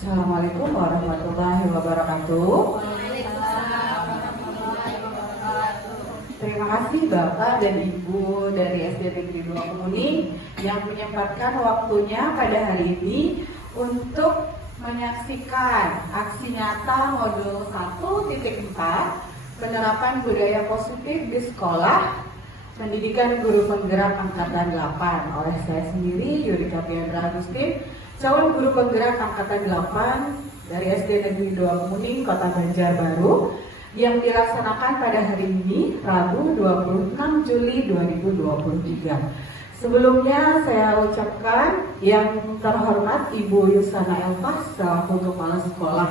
Assalamualaikum warahmatullahi wabarakatuh. Terima kasih Bapak dan Ibu dari SD Negeri 2 Kemuning yang menyempatkan waktunya pada hari ini untuk menyaksikan aksi nyata modul 1.4 penerapan budaya positif di sekolah pendidikan guru penggerak angkatan 8 oleh saya sendiri Yurika Piandra Agustin, calon guru penggerak angkatan 8 dari SD Negeri 2 Kemuning, Kota Banjarbaru, yang dilaksanakan pada hari ini, Rabu 26 Juli 2023. Sebelumnya saya ucapkan yang terhormat Ibu Yusana Elpas selaku Kepala Sekolah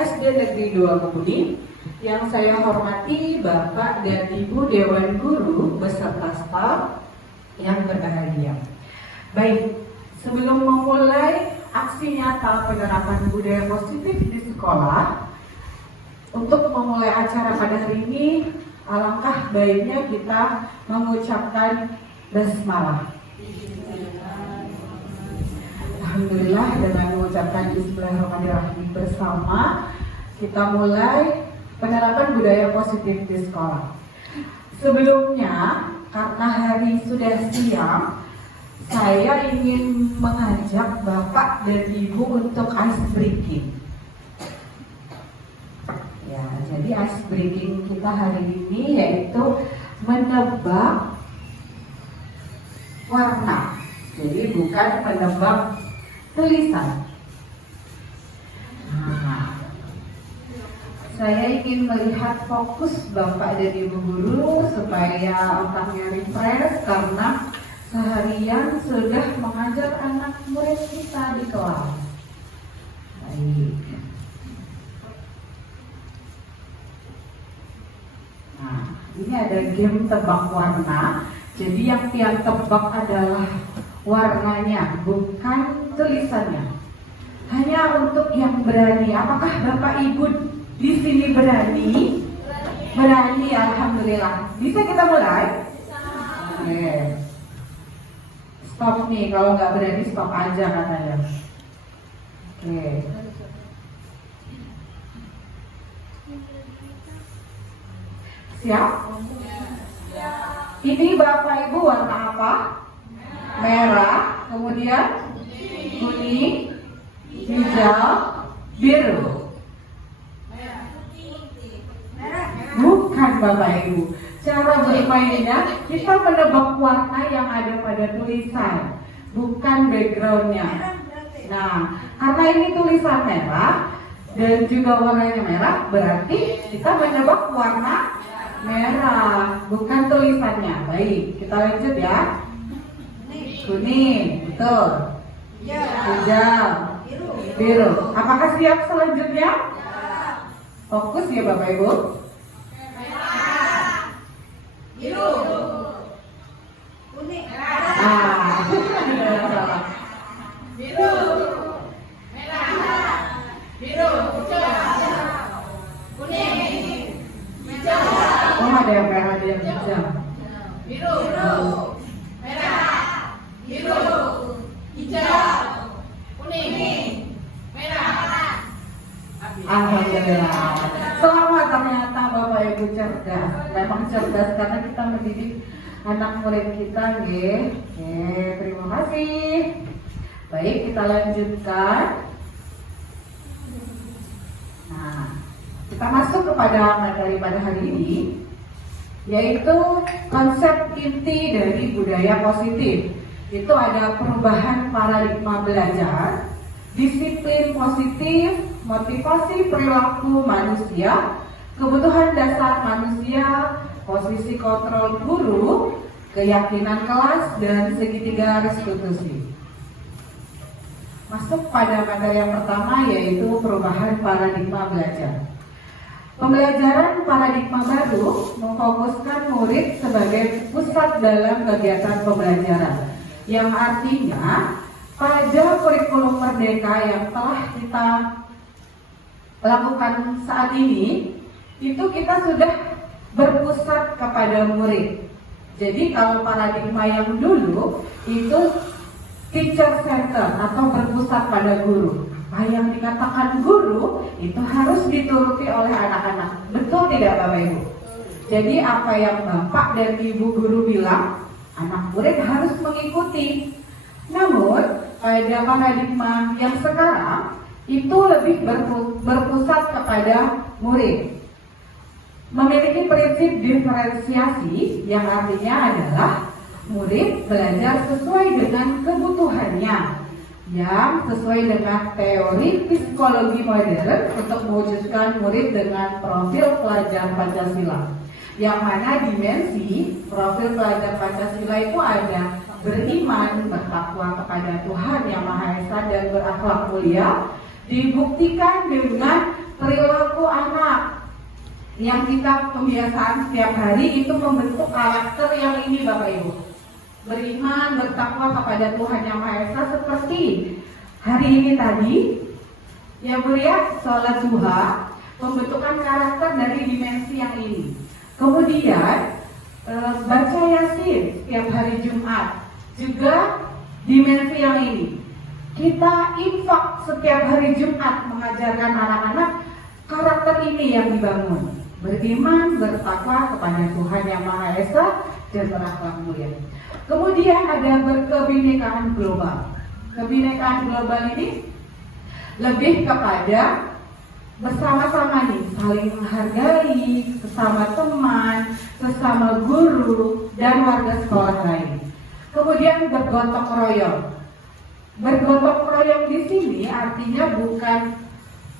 SD Negeri 2 Kemuning, yang saya hormati Bapak dan Ibu Dewan Guru beserta staf yang berbahagia. Baik, sebelum memulai aksi nyata penerapan budaya positif di sekolah, untuk memulai acara pada hari ini, alangkah baiknya kita mengucapkan basmalah. Alhamdulillah, dengan mengucapkan Bismillahirrahmanirrahim bersama, kita mulai penerapan budaya positif di sekolah. Sebelumnya, karena hari sudah siang, saya ingin mengajak Bapak dan Ibu untuk ice breaking. Ya, jadi ice breaking kita hari ini yaitu menebak warna. Jadi bukan menebak tulisan. Saya ingin melihat fokus Bapak dan Ibu guru supaya otaknya refresh karena seharian sudah mengajar anak murid kita di kelas. Baik. Nah, ini ada game tebak warna. Jadi yang tiang tebak adalah warnanya, bukan tulisannya. Hanya untuk yang berani. Apakah Bapak Ibu di sini berani? Berani, alhamdulillah. Bisa kita mulai? Oke. Stop nih, kalau nggak berani stop aja katanya. Oke. Siap? Ini Bapak Ibu warna apa? Merah, kemudian kuning, hijau, biru. Bukan Bapak Ibu. Cara bermainnya kita menebak warna yang ada pada tulisan, bukan backgroundnya. Nah, karena ini tulisan merah dan juga warnanya merah, berarti kita menebak warna merah, bukan tulisannya. Baik, kita lanjut ya. Kuning, betul. Hijau, biru. Apakah siap selanjutnya? Fokus ya Bapak Ibu. Biru, kuning, biru, merah, biru, hijau, kuning, hijau. Oh, ada yang merah, ada yang hijau. Biru, merah, biru, hijau, kuning, merah. Alhamdulillah. Selamat, ternyata Bapak Ibu cerdas. Memang cerdas karena kita mendidik anak murid kita, nggih. Terima kasih. Baik, kita lanjutkan. Nah, kita masuk kepada materi pada hari ini, yaitu konsep inti dari budaya positif. Itu ada perubahan paradigma belajar, disiplin positif, motivasi perilaku manusia, kebutuhan dasar manusia, posisi kontrol guru, keyakinan kelas, dan segitiga restitusi. Masuk pada materi yang pertama, yaitu perubahan paradigma belajar. Pembelajaran paradigma baru memfokuskan murid sebagai pusat dalam kegiatan pembelajaran, yang artinya pada kurikulum merdeka yang telah kita lakukan saat ini, itu kita sudah berpusat kepada murid. Jadi kalau paradigma yang dulu itu teacher center atau berpusat pada guru. apa yang dikatakan guru itu harus dituruti oleh anak-anak. Betul tidak Bapak Ibu? Jadi apa yang Bapak dan Ibu guru bilang, anak murid harus mengikuti. Namun pada paradigma yang sekarang itu lebih berpusat kepada murid. Memiliki prinsip diferensiasi yang artinya adalah murid belajar sesuai dengan kebutuhannya, yang sesuai dengan teori psikologi modern untuk mewujudkan murid dengan profil pelajar Pancasila. Yang mana dimensi profil pelajar Pancasila itu ada beriman, bertakwa kepada Tuhan Yang Maha Esa dan berakhlak mulia, dibuktikan dengan perilaku anak yang kita kebiasaan setiap hari itu membentuk karakter yang ini Bapak Ibu. Beriman, bertakwa kepada Tuhan Yang Maha Esa seperti hari ini tadi ya Bu ya, sholat duha, pembentukan karakter dari dimensi yang ini. Kemudian baca Yasin setiap hari Jumat, juga dimensi yang ini. Kita infak setiap hari Jumat mengajarkan anak-anak karakter ini yang dibangun. Beriman, bertakwa kepada Tuhan Yang Maha Esa dan berakhlak mulia. Kemudian ada berkebinekaan global. Kebinekaan global ini lebih kepada bersama-sama nih, saling menghargai sesama teman, sesama guru dan warga sekolah lain. Kemudian bergotong royong. Bergotong royong di sini artinya bukan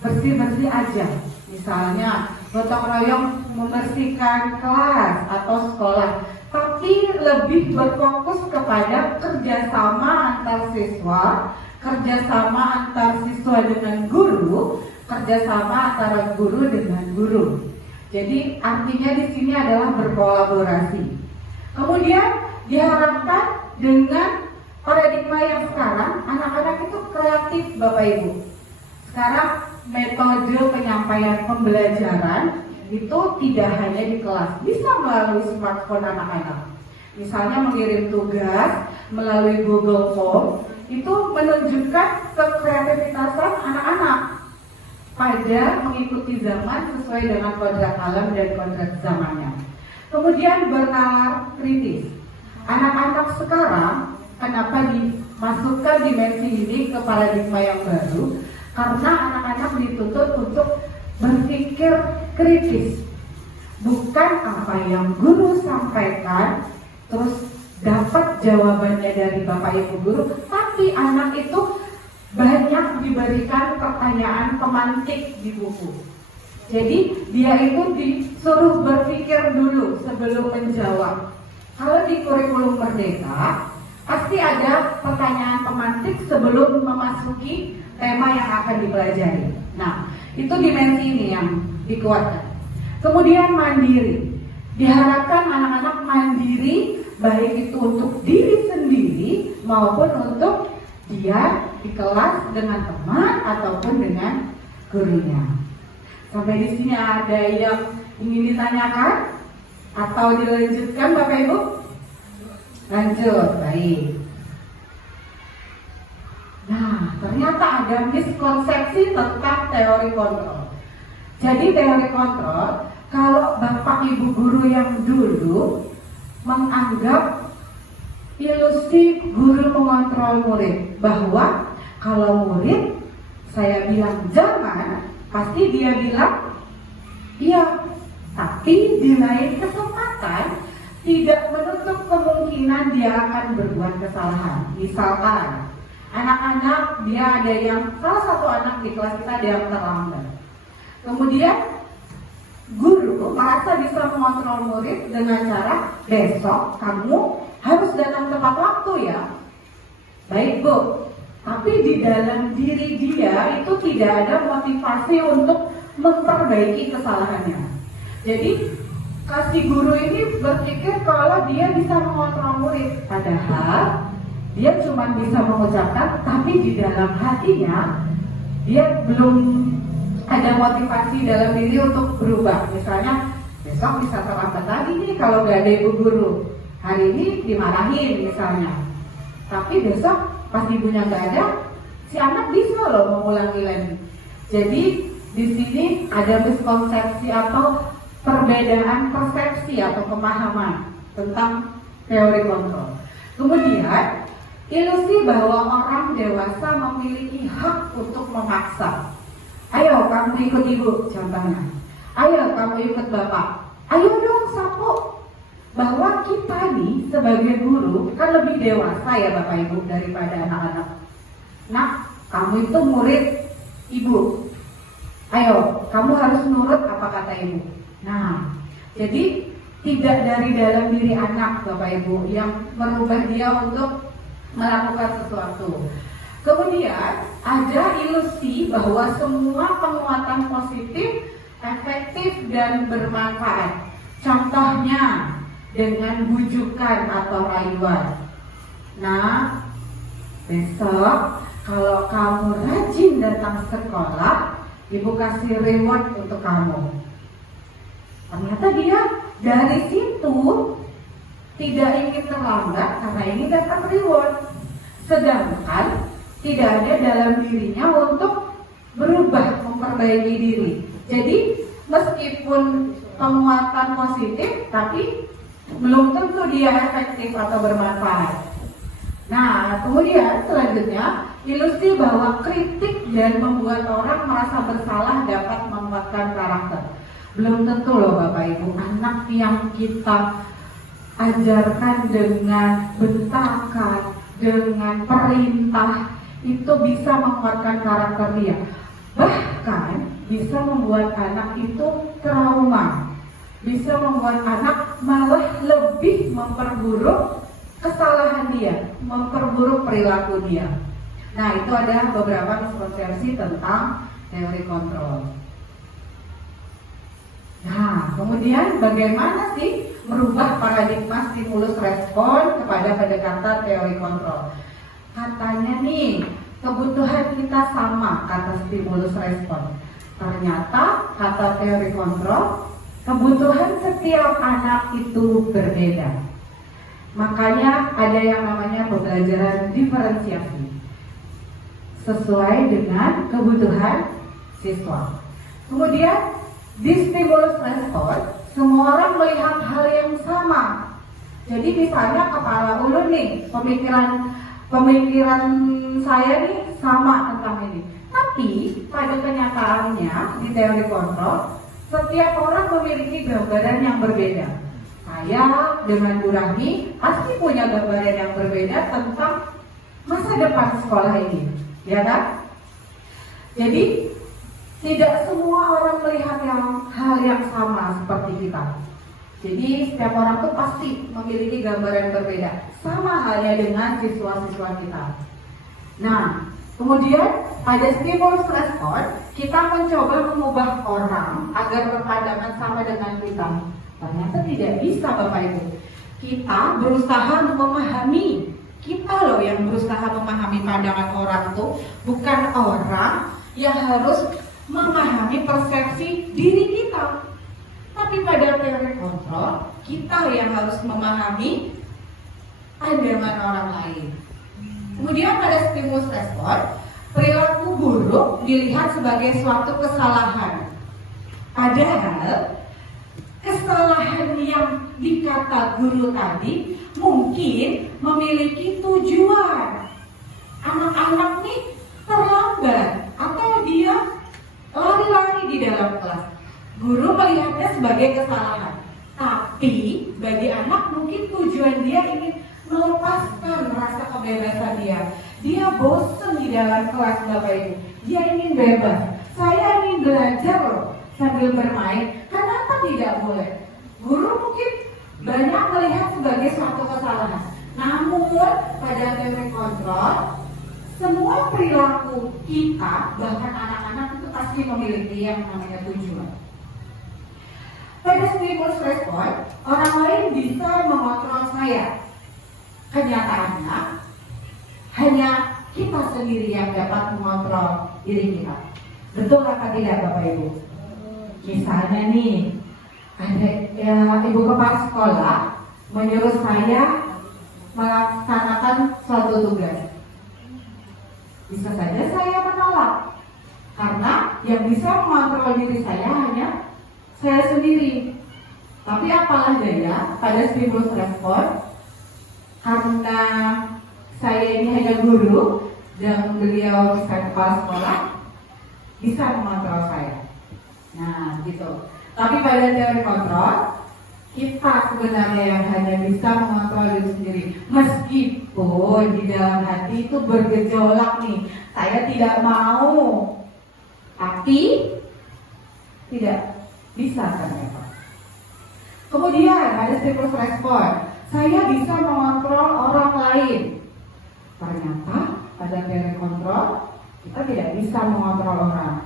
bersih-bersih aja. Misalnya gotong royong membersihkan kelas atau sekolah, tapi lebih berfokus kepada kerjasama antar siswa, kerjasama antar siswa dengan guru, kerjasama antara guru dengan guru. Jadi artinya di sini adalah berkolaborasi. Kemudian diharapkan dengan paradigma yang sekarang, anak-anak itu kreatif Bapak Ibu. Sekarang metode penyampaian pembelajaran itu tidak hanya di kelas, bisa melalui smartphone anak-anak. Misalnya mengirim tugas melalui Google Form, itu menunjukkan kekreativitasan anak-anak pada mengikuti zaman sesuai dengan kodrat alam dan kodrat zamannya. Kemudian bernalar kritis. Anak-anak sekarang kenapa dimasukkan dimensi ini ke paradigma yang baru? Karena anak-anak dituntut untuk berpikir kritis. Bukan apa yang guru sampaikan terus dapat jawabannya dari Bapak Ibu guru, tapi anak itu banyak diberikan pertanyaan pemantik di buku. Jadi dia itu disuruh berpikir dulu sebelum menjawab. Kalau di kurikulum Merdeka pasti ada pertanyaan pemantik sebelum memasuki tema yang akan dipelajari. Nah, itu dimensi ini yang dikuatkan. Kemudian mandiri. Diharapkan anak-anak mandiri baik itu untuk diri sendiri maupun untuk dia di kelas dengan teman ataupun dengan gurunya. Sampai di sini ada yang ingin ditanyakan atau dilanjutkan Bapak Ibu? Lanjut, baik. Nah, ternyata ada miskonsepsi tentang teori kontrol. Jadi teori kontrol, kalau Bapak Ibu guru yang dulu menganggap ilusi guru mengontrol murid, bahwa kalau murid saya bilang jangan, pasti dia bilang iya, tapi di lain kesempatan tidak menutup kemungkinan dia akan berbuat kesalahan. Misalkan anak-anak, dia ada yang, salah satu anak di kelas kita ada yang terlambat, kemudian guru merasa bisa mengontrol murid dengan cara, besok kamu harus datang tepat waktu ya. Baik Bu, tapi di dalam diri dia itu tidak ada motivasi untuk memperbaiki kesalahannya. Jadi kasih guru ini berpikir kalau dia bisa mengontrol murid, padahal dia cuma bisa mengucapkan, tapi di dalam hatinya dia belum ada motivasi dalam diri untuk berubah. Misalnya besok bisa terlambat lagi nih kalau nggak ada ibu guru. Hari ini dimarahin misalnya, tapi besok pas ibunya nggak ada, si anak bisa loh mengulangi lagi. Jadi di sini ada miskonsepsi atau perbedaan persepsi atau pemahaman tentang teori kontrol. Kemudian ilusi bahwa orang dewasa memiliki hak untuk memaksa. Ayo kamu ikut ibu, contohnya. Ayo kamu ikut bapak. Ayo dong sapu. Bahwa kita nih sebagai guru kan lebih dewasa ya bapak ibu daripada anak-anak. Nah, kamu itu murid ibu. Ayo, kamu harus nurut apa kata ibu. Nah, jadi tidak dari dalam diri anak bapak ibu yang merubah dia untuk melakukan sesuatu. Kemudian ada ilusi bahwa semua penguatan positif efektif dan bermanfaat. Contohnya dengan bujukan atau rayuan. Nah, besok kalau kamu rajin datang sekolah, ibu kasih reward untuk kamu. Ternyata dia dari situ tidak ingin terlambat karena ingin dapat reward. Sedangkan tidak ada dalam dirinya untuk berubah, memperbaiki diri. Jadi meskipun penguatan positif, tapi belum tentu dia efektif atau bermanfaat. Nah, kemudian selanjutnya ilusi bahwa kritik dan membuat orang merasa bersalah dapat menguatkan karakter. Belum tentu loh Bapak Ibu, anak yang kita ajarkan dengan bentakan, dengan perintah itu bisa menguatkan karakter dia. Bahkan bisa membuat anak itu trauma, bisa membuat anak malah lebih memperburuk kesalahan dia, memperburuk perilaku dia. Nah, itu ada beberapa miskonsepsi tentang teori kontrol. Nah, kemudian bagaimana sih merubah paradigma stimulus respon kepada pendekatan teori kontrol? Katanya nih, kebutuhan kita sama kata stimulus respon. Ternyata kata teori kontrol, kebutuhan setiap anak itu berbeda. Makanya ada yang namanya pembelajaran diferensiasi sesuai dengan kebutuhan siswa. Kemudian di stimulus respon, semua orang melihat hal yang sama. Jadi misalnya kepala ulun nih, pemikiran saya nih sama tentang ini. Tapi pada kenyataannya di teori kontrol, setiap orang memiliki gambaran yang berbeda. Saya dengan Bu Rahmi pasti punya gambaran yang berbeda tentang masa depan sekolah ini, ya kan? Jadi tidak semua orang melihat hal yang sama seperti kita. Jadi setiap orang tuh pasti memiliki gambaran berbeda, sama halnya dengan siswa-siswa kita. Nah, kemudian pada stimulus respon, kita mencoba mengubah orang agar berpandangan sama dengan kita. Ternyata tidak bisa Bapak Ibu. Kita berusaha memahami, kita loh yang berusaha memahami pandangan orang tuh, bukan orang yang harus memahami persepsi diri kita. Tapi pada teori kontrol, kita yang harus memahami pandangan orang lain. Kemudian pada stimulus respon, perilaku buruk dilihat sebagai suatu kesalahan. Padahal kesalahan yang dikata guru tadi mungkin memiliki tujuan. Anak-anak nih terlambat atau dia lari-lari di dalam kelas. Guru melihatnya sebagai kesalahan. Tapi bagi anak mungkin tujuan dia ingin melepaskan rasa kebebasan dia. Dia bosan di dalam kelas Bapak Ibu. Dia ingin bebas. Saya ingin belajar loh sambil bermain. Kenapa tidak boleh? Guru mungkin banyak melihat sebagai suatu kesalahan. Namun pada teori kontrol, semua perilaku kita, bahkan anak-anak itu pasti memiliki yang namanya tujuan. Pada stimulus respon, orang lain bisa mengontrol saya. Kenyataannya, hanya kita sendiri yang dapat mengontrol diri kita. Betul apa tidak Bapak Ibu? Misalnya nih, ada ibu kepala sekolah menyuruh saya melaksanakan suatu tugas. Bisa saja saya menolak, karena yang bisa mengontrol diri saya hanya saya sendiri. Tapi apalah daya, pada stimulus respon, karena saya ini hanya guru dan beliau kepala sekolah, bisa mengontrol saya. Nah, gitu. Tapi pada teori kontrol, kita sebenarnya yang hanya bisa mengontrol diri sendiri. Meskipun di dalam hati itu bergejolak nih, saya tidak mau, tapi tidak bisa ternyata. Kemudian ada stimulus respon, saya bisa mengontrol orang lain. Ternyata pada teori kontrol, kita tidak bisa mengontrol orang.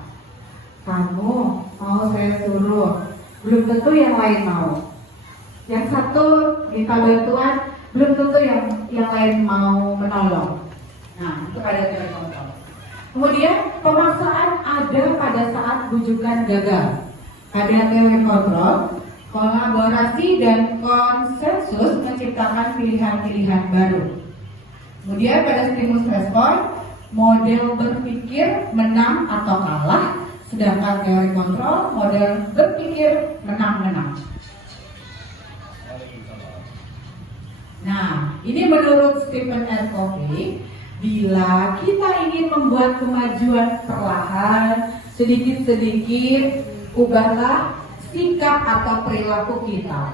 Kamu mau saya suruh, belum tentu yang lain mau. Yang satu minta bantuan, belum tentu yang lain mau menolong. Nah, itu pada teori kontrol. Kemudian pemaksaan ada pada saat bujukan gagal. Pada teori kontrol, kolaborasi dan konsensus menciptakan pilihan-pilihan baru. Kemudian pada stimulus respon, model berpikir menang atau kalah, sedangkan teori kontrol model berpikir menang-menang. Nah, ini menurut Stephen R. Covey, bila kita ingin membuat kemajuan perlahan, sedikit-sedikit, ubahlah sikap atau perilaku kita.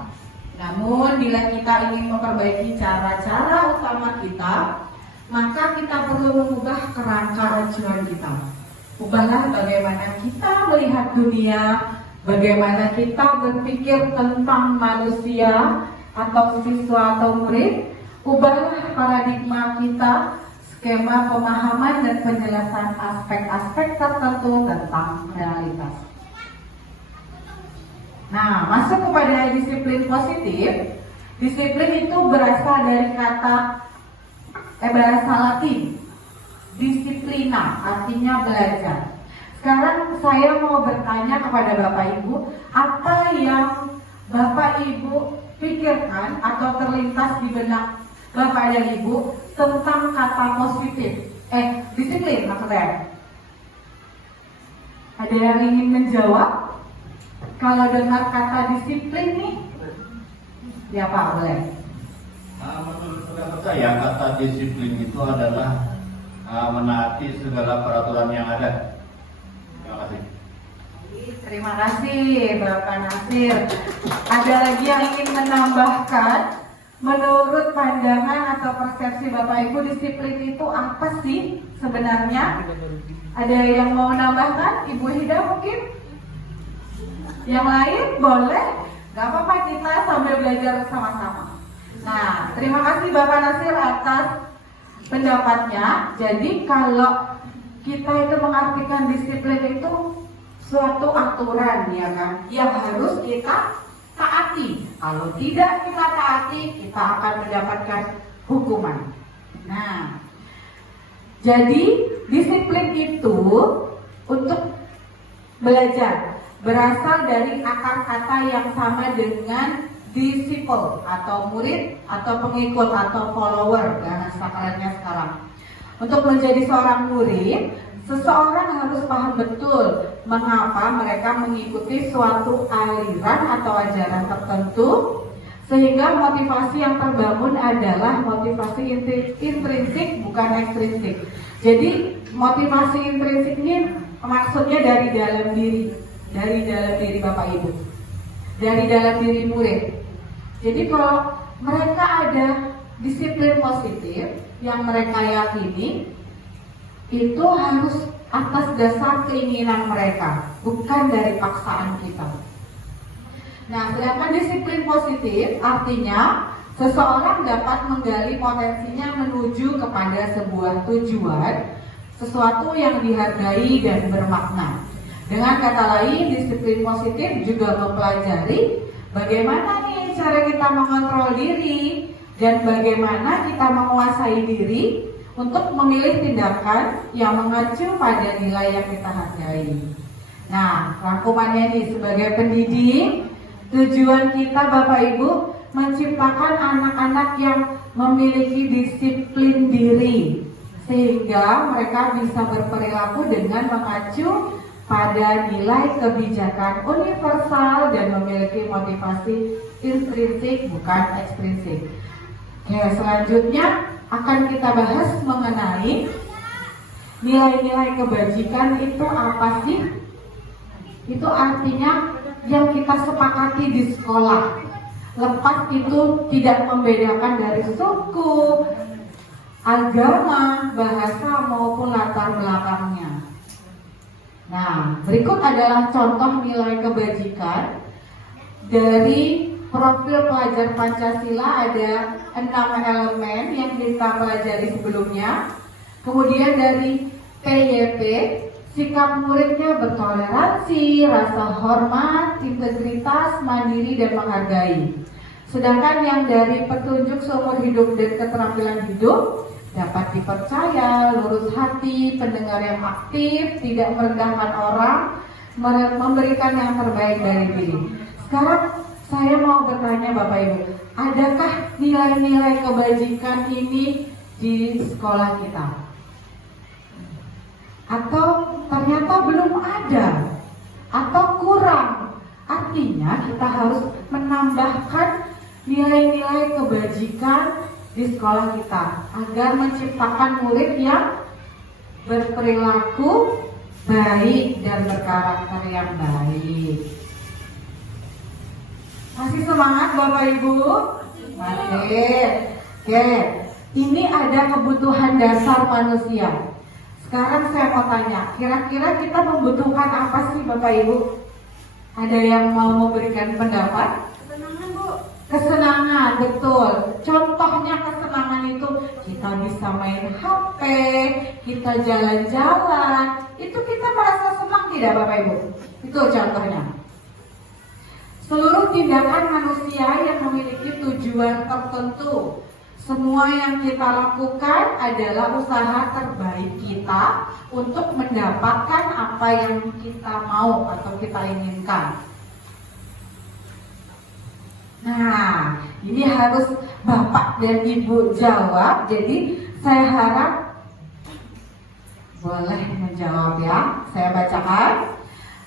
Namun, bila kita ingin memperbaiki cara-cara utama kita, maka kita perlu mengubah kerangka acuan kita. Ubahlah bagaimana kita melihat dunia, bagaimana kita berpikir tentang manusia, atau siswa atau murid. Ubahlah paradigma kita, skema pemahaman dan penjelasan aspek-aspek tertentu tentang realitas. Nah, masuk kepada disiplin positif. Disiplin itu berasal dari bahasa Latin, disiplina, artinya belajar. Sekarang saya mau bertanya kepada Bapak Ibu, apa yang Bapak Ibu pikirkan atau terlintas di benak Bapak dan Ibu tentang kata positif? Disiplin maksudnya. Ada yang ingin menjawab? Kalau dengar kata disiplin nih, ya Pak, boleh. Menurut pendapat saya, kata disiplin itu adalah menaati segala peraturan yang ada. Terima kasih. Terima kasih Bapak Nasir. Ada lagi yang ingin menambahkan? Menurut pandangan atau persepsi Bapak Ibu, disiplin itu apa sih sebenarnya? Ada yang mau menambahkan? Ibu Hida mungkin? Yang lain boleh? Gak apa-apa, kita sambil belajar sama-sama. Nah, terima kasih Bapak Nasir atas pendapatnya. Jadi kalau kita itu mengartikan disiplin itu suatu aturan, ya kan, yang harus kita taati. Kalau tidak kita taati, kita akan mendapatkan hukuman. Nah, jadi disiplin itu untuk belajar berasal dari akar kata yang sama dengan disciple atau murid atau pengikut atau follower dengan sakralnya sekarang. Untuk menjadi seorang murid, seseorang harus paham betul mengapa mereka mengikuti suatu aliran atau ajaran tertentu, sehingga motivasi yang terbangun adalah motivasi intrinsik bukan ekstrinsik. Jadi motivasi intrinsik ini maksudnya dari dalam diri Bapak Ibu, dari dalam diri murid. Jadi kalau mereka ada disiplin positif yang mereka yakini, itu harus atas dasar keinginan mereka, bukan dari paksaan kita. Nah, sedangkan disiplin positif artinya seseorang dapat menggali potensinya menuju kepada sebuah tujuan, sesuatu yang dihargai dan bermakna. Dengan kata lain, disiplin positif juga mempelajari bagaimana nih cara kita mengontrol diri dan bagaimana kita menguasai diri untuk memilih tindakan yang mengacu pada nilai yang kita hargai. Nah, rangkumannya ini sebagai pendidik, tujuan kita Bapak Ibu menciptakan anak-anak yang memiliki disiplin diri sehingga mereka bisa berperilaku dengan mengacu pada nilai kebijakan universal dan memiliki motivasi intrinsik bukan ekstrinsik. Oke, selanjutnya akan kita bahas mengenai nilai-nilai kebajikan itu apa sih? Itu artinya yang kita sepakati di sekolah. Lepas itu tidak membedakan dari suku, agama, bahasa maupun latar belakangnya. Nah, berikut adalah contoh nilai kebajikan. Dari profil pelajar Pancasila ada 6 elemen yang kita pelajari sebelumnya. Kemudian dari PYP, sikap muridnya bertoleransi, rasa hormat, integritas, mandiri, dan menghargai. Sedangkan yang dari petunjuk seumur hidup dan keterampilan hidup, dapat dipercaya, lurus hati, pendengar yang aktif, tidak merendahkan orang, memberikan yang terbaik dari diri. Sekarang saya mau bertanya Bapak Ibu, adakah nilai-nilai kebajikan ini di sekolah kita? Atau ternyata belum ada? Atau kurang? Artinya kita harus menambahkan nilai-nilai kebajikan di sekolah kita agar menciptakan murid yang berperilaku baik dan berkarakter yang baik. Masih semangat Bapak Ibu? Masih. Oke, ini ada kebutuhan dasar manusia. Sekarang saya mau tanya, kira-kira kita membutuhkan apa sih Bapak Ibu? Ada yang mau memberikan pendapat? Kesenangan, Bu. Kesenangan, betul. Contohnya kesenangan itu kita bisa main HP, kita jalan-jalan. Itu kita merasa senang tidak Bapak Ibu? Itu contohnya. Seluruh tindakan manusia yang memiliki tujuan tertentu. Semua yang kita lakukan adalah usaha terbaik kita untuk mendapatkan apa yang kita mau atau kita inginkan. Nah, ini harus Bapak dan Ibu jawab. Jadi saya harap boleh menjawab ya. Saya bacakan.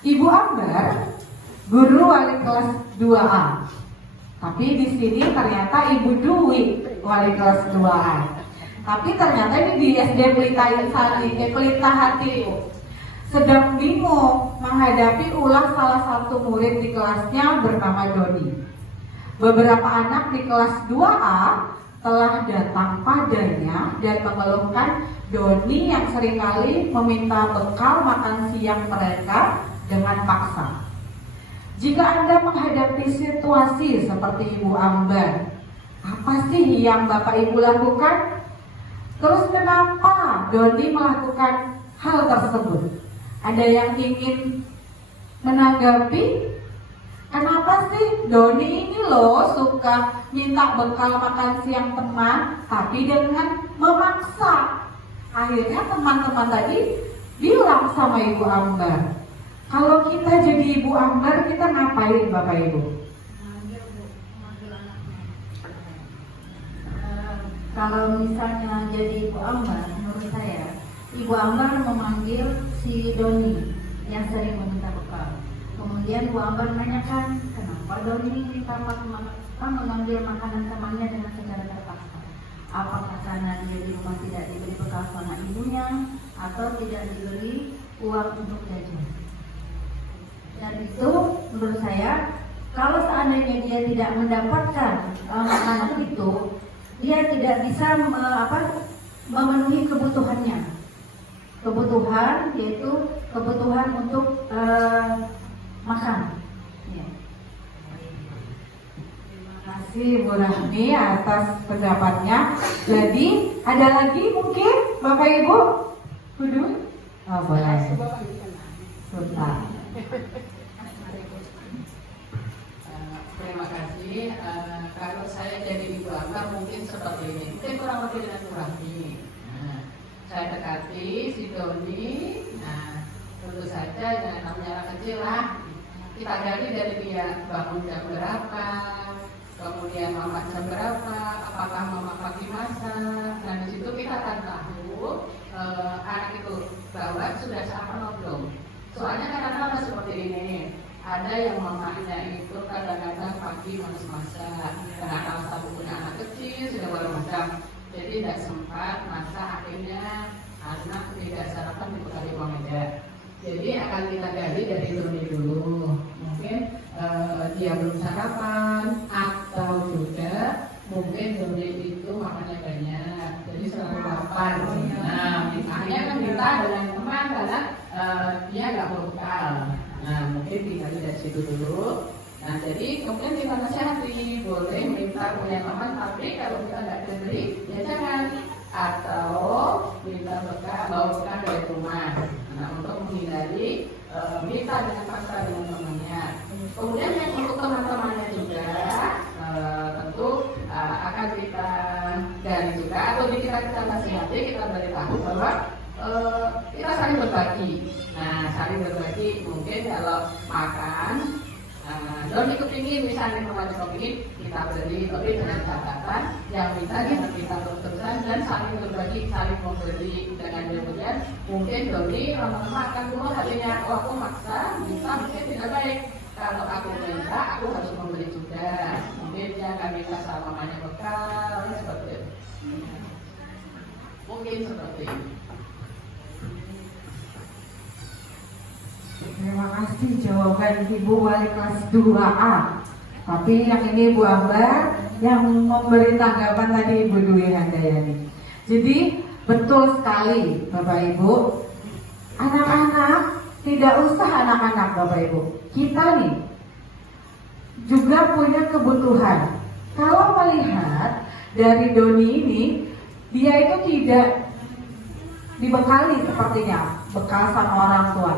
Ibu Ambar, guru wali kelas 2A. Tapi di sini ternyata Ibu Dwi, wali kelas 2A. Tapi ternyata ini di SD Pelita Insani, Pelita Hati, sedang bingung menghadapi ulah salah satu murid di kelasnya bernama Doni. Beberapa anak di kelas 2A telah datang padanya dan mengeluhkan Doni yang seringkali meminta bekal makan siang mereka dengan paksa. Jika Anda menghadapi situasi seperti Ibu Ambar, apa sih yang Bapak Ibu lakukan? Terus kenapa Doni melakukan hal tersebut? Ada yang ingin menanggapi? Kenapa sih Doni ini loh suka minta bekal makan siang teman, tapi dengan memaksa? Akhirnya teman-teman tadi bilang sama Ibu Ambar, kalau kita jadi Ibu Ambar, kita ngapain Bapak Ibu? Kalau misalnya jadi Ibu Ambar, menurut saya Ibu Ambar memanggil si Doni yang sering meminta bekal. Kemudian Ibu Ambar menanyakan, kenapa Doni minta mengambil makanan temannya dengan secara terpaksa? Apakah karena dia di rumah tidak diberi bekal sama ibunya, atau tidak diberi uang untuk jajan? Dan itu menurut saya, kalau seandainya dia tidak mendapatkan makanan itu, dia tidak bisa memenuhi kebutuhannya. Kebutuhan yaitu kebutuhan untuk makan. Ya. Terima kasih Bu Rahmi atas pendapatnya. Jadi ada lagi mungkin Bapak Ibu? Kudu? Oh boleh. Sebentar. Terima kasih. Kalau saya jadi Ibu Ambar mungkin seperti ini. Mungkin kurang lebih dengan Kurangni. Saya dekati si Doni. Nah, tentu saja dengan namanya anak kecil lah. Kita gali dari dia bangun jam berapa, kemudian mamak jam berapa, apakah mamak pagi masak. Nah di situ kita akan tahu anak itu bawa sudah apa belum? Soalnya kadang-kadang seperti ini, ada yang mamanya itu kadang-kadang pagi masak, kadang-kadang satu punya anak kecil sudah macam, jadi tidak sempat masak, akhirnya anak tidak sarapan di bekali uang meja. Jadi akan kita gali dari Doni dulu, mungkin dia belum sarapan atau juga mungkin Doni itu makannya banyak, jadi selalu lapar. Nah, makanya kan kita dengan teman karena dia nggak mau bekal. Nah, mungkin digali dari situ dulu. Nah, jadi kemudian kita nasihati, boleh minta punya teman, tapi kalau kita nggak diberi, ya jangan. Atau minta bekal, bawa bekal dari rumah. Nah, untuk menghindari minta dengan paksa dengan temannya. Kemudian yang untuk teman-temannya juga tentu akan kita gali juga, atau kita nasihati, kita beritahu bahwa kita saling berbagi. Nah, saling berbagi mungkin kalau makan, Doni kepingin misalnya kemarin kepingin kita beri, tapi dengan catatan yang minta jangan kita terus-terusan dan saling berbagi, saling memberi. Dengan demikian mungkin Doni lama-lama akan keluar hatinya, oh aku maksa, minta mungkin tidak baik. Kalau aku minta, aku harus memberi juga. Mungkin dia akan minta sama mamanya bekal, seperti itu. Mungkin seperti itu. Terima kasih jawaban Ibu Wali kelas 2A. Tapi yang ini Bu Ambar yang memberi tanggapan tadi Ibu Dwi Handayani. Jadi betul sekali Bapak Ibu, anak-anak tidak usah anak-anak Bapak Ibu, kita nih juga punya kebutuhan. Kalau melihat dari Doni ini, dia itu tidak dibekali sepertinya, bekal sama orang tua.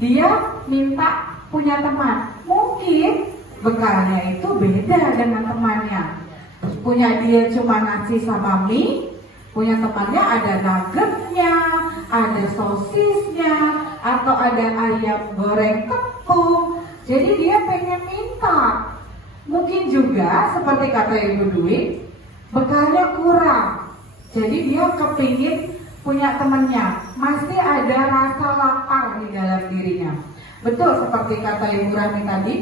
Dia minta punya teman, mungkin bekalnya itu beda dengan temannya. Punya dia cuma nasi sama mie, punya temannya ada nuggetnya, ada sosisnya, atau ada ayam goreng tepung. Jadi dia pengen minta. Mungkin juga seperti kata Ibu Dwi, bekalnya kurang. Jadi dia kepingin punya temannya, masih ada rasa lapar di dalam dirinya. Betul seperti kata Ibu Rani tadi,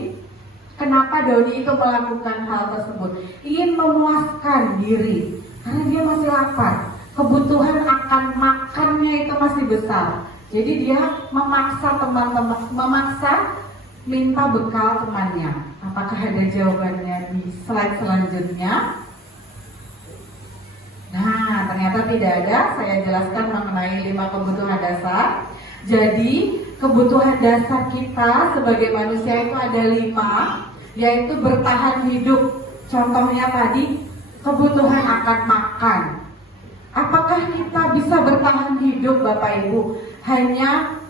kenapa Doni itu melakukan hal tersebut? Ingin memuaskan diri, karena dia masih lapar. Kebutuhan akan makannya itu masih besar. Jadi dia memaksa teman-teman, memaksa minta bekal temannya. Apakah ada jawabannya di slide selanjutnya? Nah, ternyata tidak ada. Saya jelaskan mengenai 5 kebutuhan dasar. Jadi, kebutuhan dasar kita sebagai manusia itu ada 5, yaitu bertahan hidup. Contohnya tadi, kebutuhan akan makan. Apakah kita bisa bertahan hidup Bapak Ibu hanya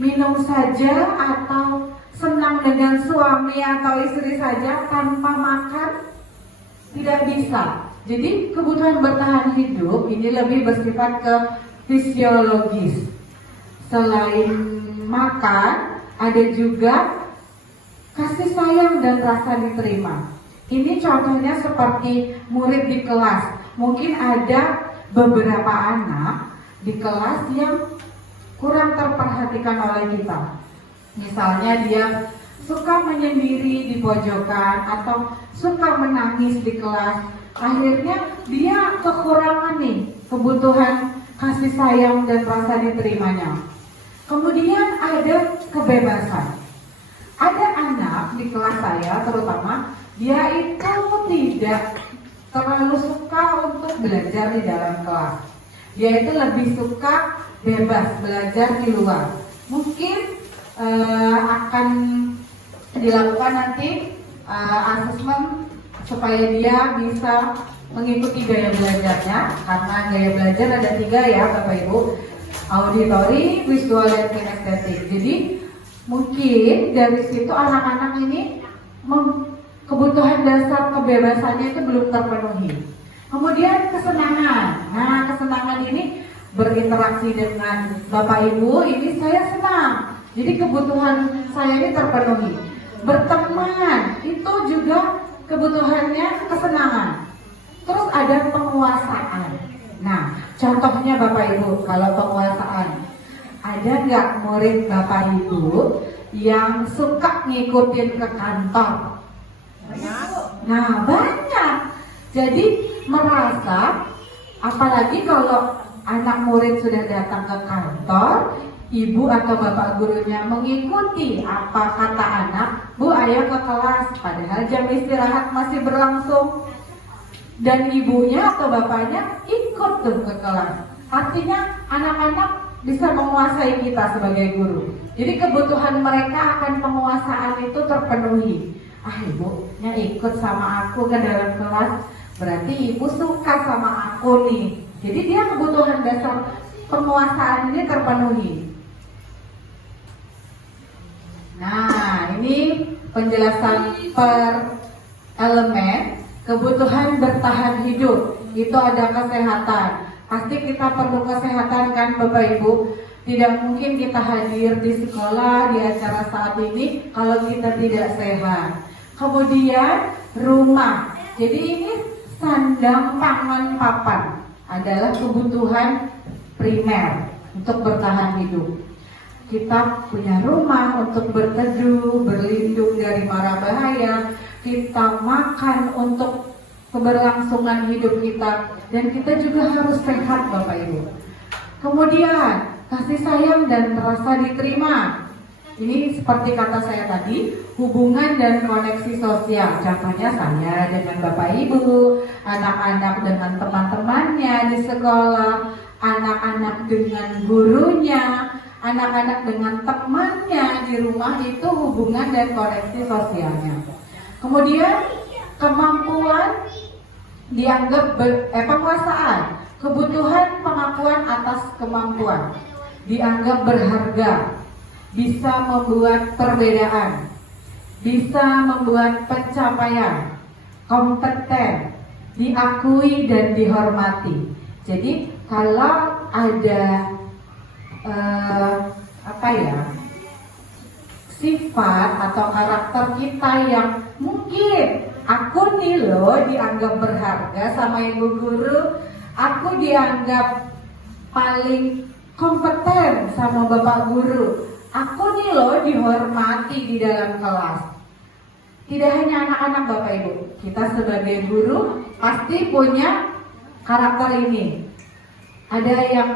minum saja atau senang dengan suami atau istri saja tanpa makan? Tidak bisa. Jadi kebutuhan bertahan hidup ini lebih bersifat ke fisiologis. Selain makan, ada juga kasih sayang dan rasa diterima. Ini contohnya seperti murid di kelas. Mungkin ada beberapa anak di kelas yang kurang terperhatikan oleh kita. Misalnya dia suka menyendiri di pojokan atau suka menangis di kelas. Akhirnya dia kekurangan nih kebutuhan kasih sayang dan rasa diterimanya. Kemudian ada kebebasan. Ada anak di kelas saya terutama, dia itu tidak terlalu suka untuk belajar di dalam kelas. Dia itu lebih suka bebas belajar di luar. Mungkin akan dilakukan nanti asesmen supaya dia bisa mengikuti gaya belajarnya, karena gaya belajar ada 3 ya Bapak Ibu, auditori, visual, dan kinestetik. Jadi mungkin dari situ anak-anak ini kebutuhan dasar kebebasannya itu belum terpenuhi. Kemudian kesenangan. Nah, kesenangan ini berinteraksi dengan Bapak Ibu, ini saya senang. Jadi kebutuhan saya ini terpenuhi. Berteman itu juga kebutuhannya kesenangan. Terus ada penguasaan. Nah, contohnya Bapak Ibu, kalau penguasaan, ada nggak murid Bapak Ibu yang suka ngikutin ke kantor? Nah, banyak. Jadi merasa, apalagi kalau anak murid sudah datang ke kantor, ibu atau bapak gurunya mengikuti apa kata anak, Bu ayo ke kelas, padahal jam istirahat masih berlangsung, dan ibunya atau bapaknya ikut tuh ke kelas. Artinya anak-anak bisa menguasai kita sebagai guru. Jadi kebutuhan mereka akan penguasaan itu terpenuhi. Ibunya ikut sama aku ke dalam kelas, berarti ibu suka sama aku nih. Jadi dia kebutuhan dasar penguasaan ini terpenuhi. Nah, ini penjelasan per elemen. Kebutuhan bertahan hidup itu ada kesehatan. Pasti kita perlu kesehatan kan Bapak Ibu. Tidak mungkin kita hadir di sekolah di acara saat ini kalau kita tidak sehat. Kemudian rumah. Jadi ini sandang pangan papan adalah kebutuhan primer untuk bertahan hidup. Kita punya rumah untuk berteduh, berlindung dari mara bahaya. Kita makan untuk keberlangsungan hidup kita, dan kita juga harus sehat Bapak Ibu. Kemudian kasih sayang dan rasa diterima. Ini seperti kata saya tadi, hubungan dan koneksi sosial. Contohnya saya dengan Bapak Ibu, anak-anak dengan teman-temannya di sekolah, anak-anak dengan gurunya, anak-anak dengan temannya di rumah, itu hubungan dan koneksi sosialnya. Kemudian kemampuan dianggap penguasaan, kebutuhan pengakuan atas kemampuan, dianggap berharga, bisa membuat perbedaan, bisa membuat pencapaian, kompeten, diakui dan dihormati. Jadi kalau ada sifat atau karakter kita yang mungkin aku nih loh dianggap berharga sama ibu guru, aku dianggap paling kompeten sama bapak guru, aku nih loh dihormati di dalam kelas. Tidak hanya anak-anak Bapak Ibu, kita sebagai guru pasti punya karakter ini. Ada yang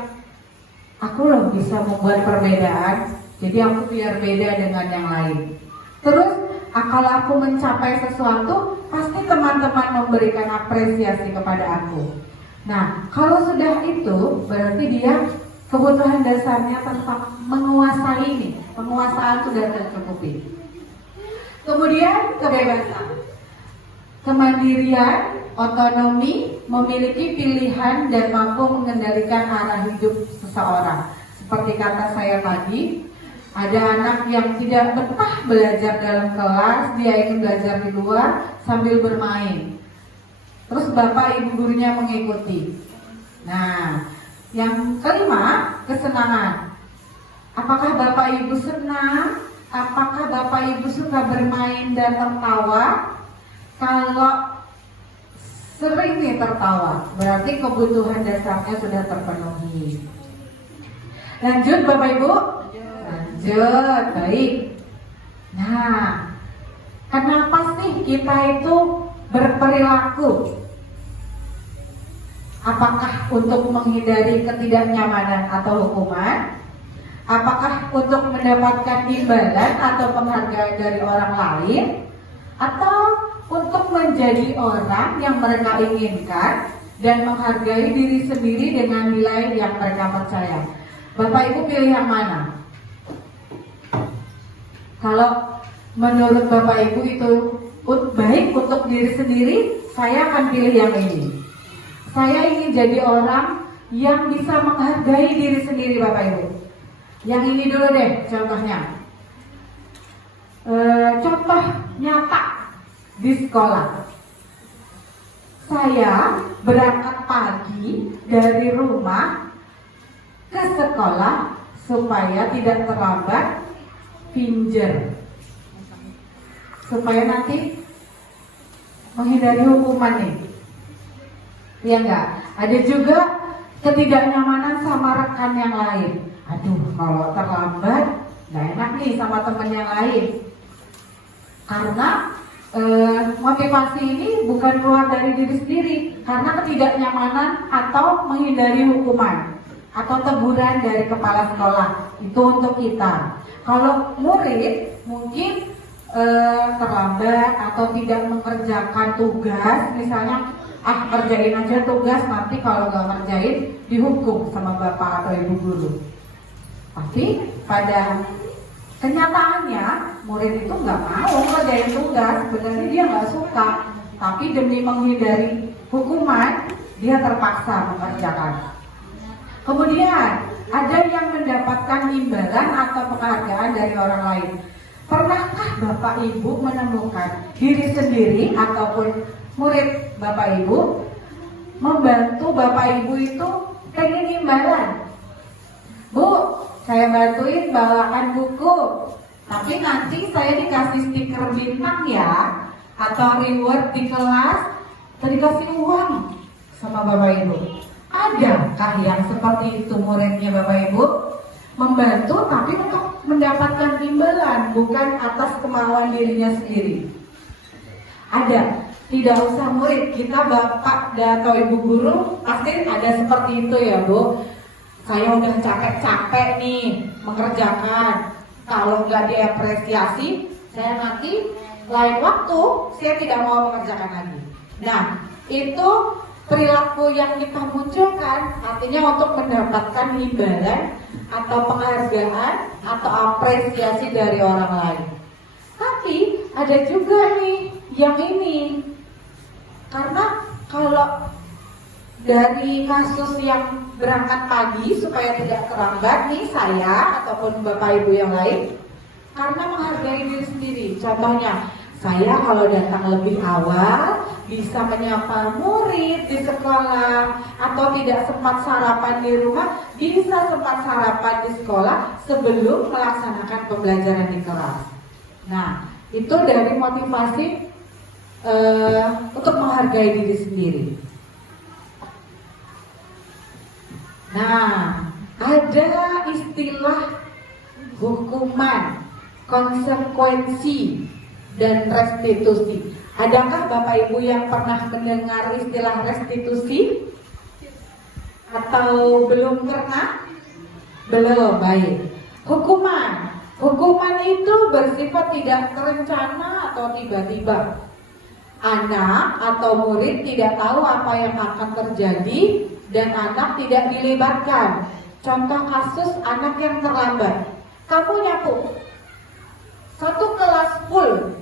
aku loh bisa membuat perbedaan, jadi aku biar beda dengan yang lain. Terus kalau aku mencapai sesuatu, pasti teman-teman memberikan apresiasi kepada aku. Nah, kalau sudah itu, berarti dia kebutuhan dasarnya tentang menguasai ini. Penguasaan sudah tercukupi. Kemudian kebebasan, kemandirian, otonomi, memiliki pilihan dan mampu mengendalikan arah hidup seseorang. Seperti kata saya tadi, ada anak yang tidak betah belajar dalam kelas, dia ingin belajar di luar sambil bermain. Terus bapak ibu gurunya mengikuti. Nah, yang kelima, kesenangan. Apakah bapak ibu senang? Apakah bapak ibu suka bermain dan tertawa? Kalau sering nih tertawa, berarti kebutuhan dasarnya sudah terpenuhi. Lanjut Bapak Ibu? Lanjut, baik. Nah, kenapa sih kita itu berperilaku? Apakah untuk menghindari ketidaknyamanan atau hukuman? Apakah untuk mendapatkan imbalan atau penghargaan dari orang lain? Atau untuk menjadi orang yang mereka inginkan dan menghargai diri sendiri dengan nilai yang mereka percaya? Bapak Ibu pilih yang mana? Kalau menurut Bapak Ibu itu baik untuk diri sendiri, saya akan pilih yang ini. Saya ingin jadi orang yang bisa menghargai diri sendiri Bapak Ibu. Yang ini dulu deh contohnya. Contoh nyata di sekolah. Saya berangkat pagi dari rumah ke sekolah supaya tidak terlambat pinjer, supaya nanti menghindari hukuman nih. Ya enggak? Ada juga ketidaknyamanan sama rekan yang lain. Aduh, kalau terlambat nggak enak nih sama teman yang lain. Karena motivasi ini bukan keluar dari diri sendiri, karena ketidaknyamanan atau menghindari hukuman atau teguran dari kepala sekolah. Itu untuk kita. Kalau murid mungkin terlambat atau tidak mengerjakan tugas, misalnya kerjain aja tugas, nanti kalau nggak ngerjain dihukum sama bapak atau ibu guru. Tapi pada kenyataannya murid itu nggak mau ngerjain tugas, sebenarnya dia nggak suka, tapi demi menghindari hukuman dia terpaksa mengerjakan. Kemudian ada yang mendapatkan imbalan atau penghargaan dari orang lain. Pernahkah Bapak Ibu menemukan diri sendiri ataupun murid Bapak Ibu membantu Bapak Ibu itu pengen imbalan? Bu, saya bantuin bawakan buku, tapi nanti saya dikasih stiker bintang ya, atau reward di kelas, atau dikasih uang sama Bapak Ibu. Adakah yang seperti itu muridnya Bapak Ibu? Membantu tapi untuk mendapatkan imbalan, bukan atas kemauan dirinya sendiri. Ada, tidak usah murid, kita bapak atau ibu guru pasti ada seperti itu ya Bu. Saya udah capek-capek nih mengerjakan, kalau nggak diapresiasi, saya nanti lain waktu saya tidak mau mengerjakan lagi. Nah, itu perilaku yang kita munculkan artinya untuk mendapatkan imbalan atau penghargaan atau apresiasi dari orang lain. Tapi ada juga nih yang ini, karena kalau dari kasus yang berangkat pagi supaya tidak terlambat nih saya ataupun Bapak Ibu yang lain, karena menghargai diri sendiri. Contohnya, saya kalau datang lebih awal bisa menyapa murid di sekolah, atau tidak sempat sarapan di rumah bisa sempat sarapan di sekolah sebelum melaksanakan pembelajaran di kelas. Nah, itu dari motivasi untuk menghargai diri sendiri. Nah, ada istilah hukuman, konsekuensi, dan restitusi. Adakah Bapak Ibu yang pernah mendengar istilah restitusi? Atau belum pernah? Belum, baik. Hukuman itu bersifat tidak terencana atau tiba-tiba. Anak atau murid tidak tahu apa yang akan terjadi dan anak tidak dilibatkan. Contoh kasus anak yang terlambat. Kamu nyapu, satu kelas full,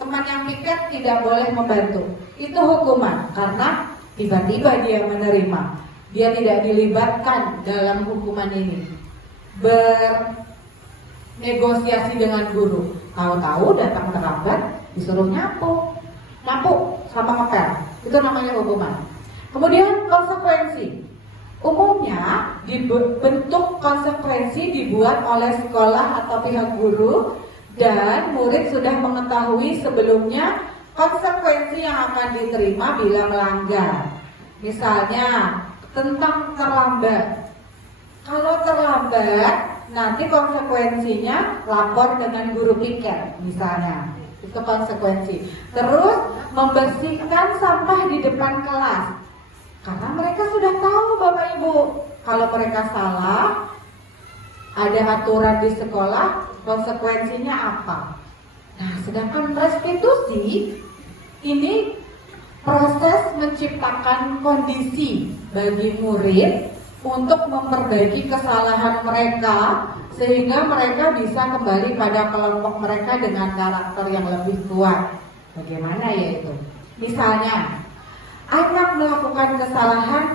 teman yang piket tidak boleh membantu. Itu hukuman karena tiba-tiba dia menerima. Dia tidak dilibatkan dalam hukuman ini. Bernegosiasi dengan guru. Tahu-tahu datang terlambat, disuruh nyapu sama ngepel. Itu namanya hukuman. Kemudian konsekuensi. Umumnya bentuk konsekuensi dibuat oleh sekolah atau pihak guru, dan murid sudah mengetahui sebelumnya konsekuensi yang akan diterima bila melanggar. Misalnya tentang terlambat. Kalau terlambat, nanti konsekuensinya lapor dengan guru piket misalnya. Itu konsekuensi. Terus membersihkan sampah di depan kelas. Karena mereka sudah tahu Bapak Ibu, kalau mereka salah, ada aturan di sekolah, konsekuensinya apa. Nah, sedangkan restitusi ini proses menciptakan kondisi bagi murid untuk memperbaiki kesalahan mereka, sehingga mereka bisa kembali pada kelompok mereka dengan karakter yang lebih kuat. Bagaimana ya itu? Misalnya, anak melakukan kesalahan,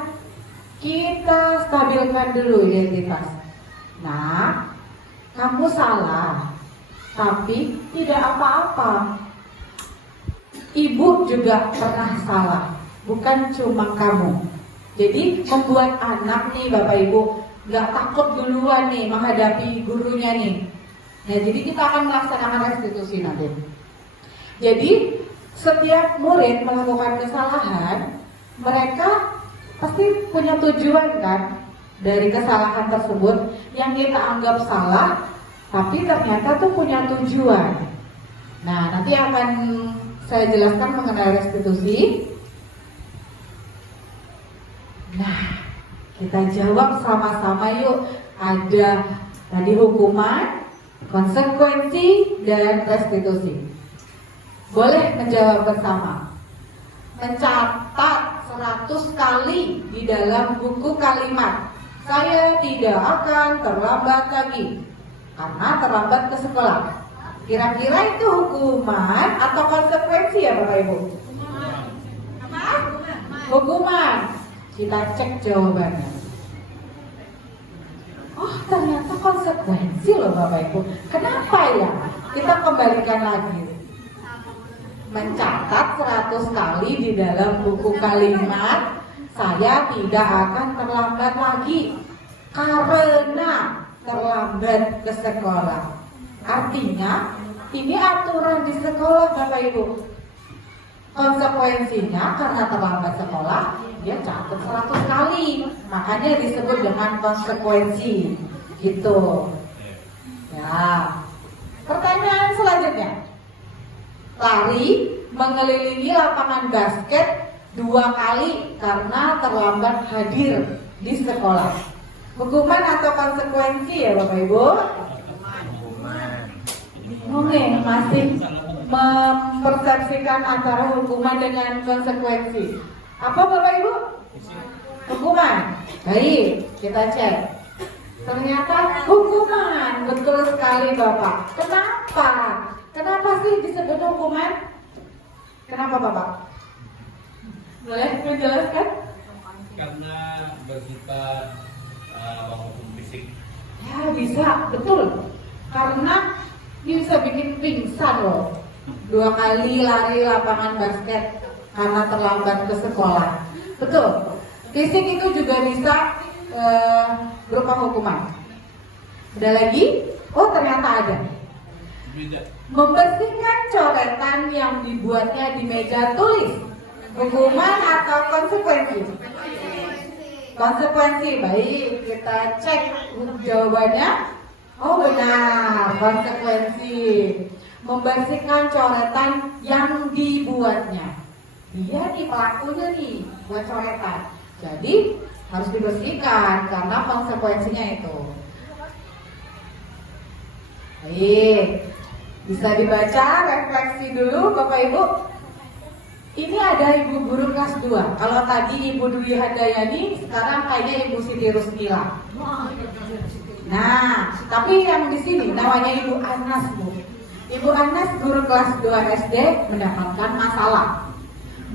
kita stabilkan dulu identitas. Nah, kamu salah, tapi tidak apa-apa. Ibu juga pernah salah, bukan cuma kamu. Jadi membuat anak nih Bapak Ibu nggak takut duluan nih menghadapi gurunya nih. Nah, jadi kita akan melaksanakan restitusi nanti. Jadi setiap murid melakukan kesalahan, mereka pasti punya tujuan kan dari kesalahan tersebut yang kita anggap salah, tapi ternyata tuh punya tujuan. Nah, nanti akan saya jelaskan mengenai restitusi. Nah, kita jawab sama-sama yuk. Ada tadi hukuman, konsekuensi, dan restitusi. Boleh menjawab bersama. Mencatat 100 kali di dalam buku kalimat, saya tidak akan terlambat lagi karena terlambat ke sekolah. Kira-kira itu hukuman atau konsekuensi ya Bapak Ibu? Hukuman. Kita cek jawabannya. Oh, ternyata konsekuensi loh Bapak Ibu. Kenapa ya? Kita kembalikan lagi. Mencatat 100 kali di dalam buku kalimat, saya tidak akan terlambat lagi karena terlambat ke sekolah. Artinya, ini aturan di sekolah Bapak Ibu. Konsekuensinya karena terlambat sekolah, dia catat 100 kali. Makanya disebut dengan konsekuensi. Gitu. Ya. Pertanyaan selanjutnya. Lari mengelilingi lapangan basket 2 kali karena terlambat hadir di sekolah. Hukuman atau konsekuensi ya Bapak Ibu? Oke, masih mempersepsikan antara hukuman dengan konsekuensi. Apa Bapak Ibu? Hukuman. Baik, kita cek. Ternyata hukuman. Betul sekali Bapak. Kenapa? Kenapa sih disebut hukuman? Kenapa Bapak? Boleh menjelaskan? Karena bersifat hukum fisik. Ya bisa, betul. Karena bisa bikin pingsan loh. 2 kali lari lapangan basket karena terlambat ke sekolah. Betul. Fisik itu juga bisa berupa hukuman. Ada lagi? Oh ternyata ada. Membersihkan coretan yang dibuatnya di meja tulis. Hukuman atau konsekuensi? Konsekuensi. Baik, kita cek jawabannya. Oh benar, konsekuensi. Membersihkan coretan yang dibuatnya. Dia nih pelakunya nih buat coretan. Jadi harus dibersihkan karena konsekuensinya itu. Baik, bisa dibaca refleksi dulu Bapak Ibu. Ini ada Ibu Guru kelas 2. Kalau tadi Ibu Dwi Handayani, sekarang kayaknya Ibu Siti Rusmila. Nah, tapi yang di sini namanya Ibu Anas, Bu. Ibu Anas guru kelas 2 SD mendapatkan masalah.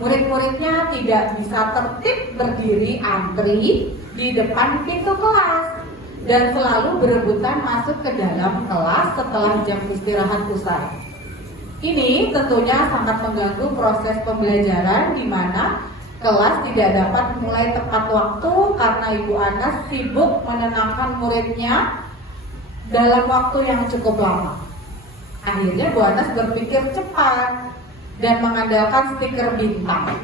Murid-muridnya tidak bisa tertib berdiri antri di depan pintu kelas dan selalu berebutan masuk ke dalam kelas setelah jam istirahat usai. Ini tentunya sangat mengganggu proses pembelajaran di mana kelas tidak dapat mulai tepat waktu karena Ibu Anas sibuk menenangkan muridnya dalam waktu yang cukup lama. Akhirnya Bu Anas berpikir cepat dan mengandalkan stiker bintang.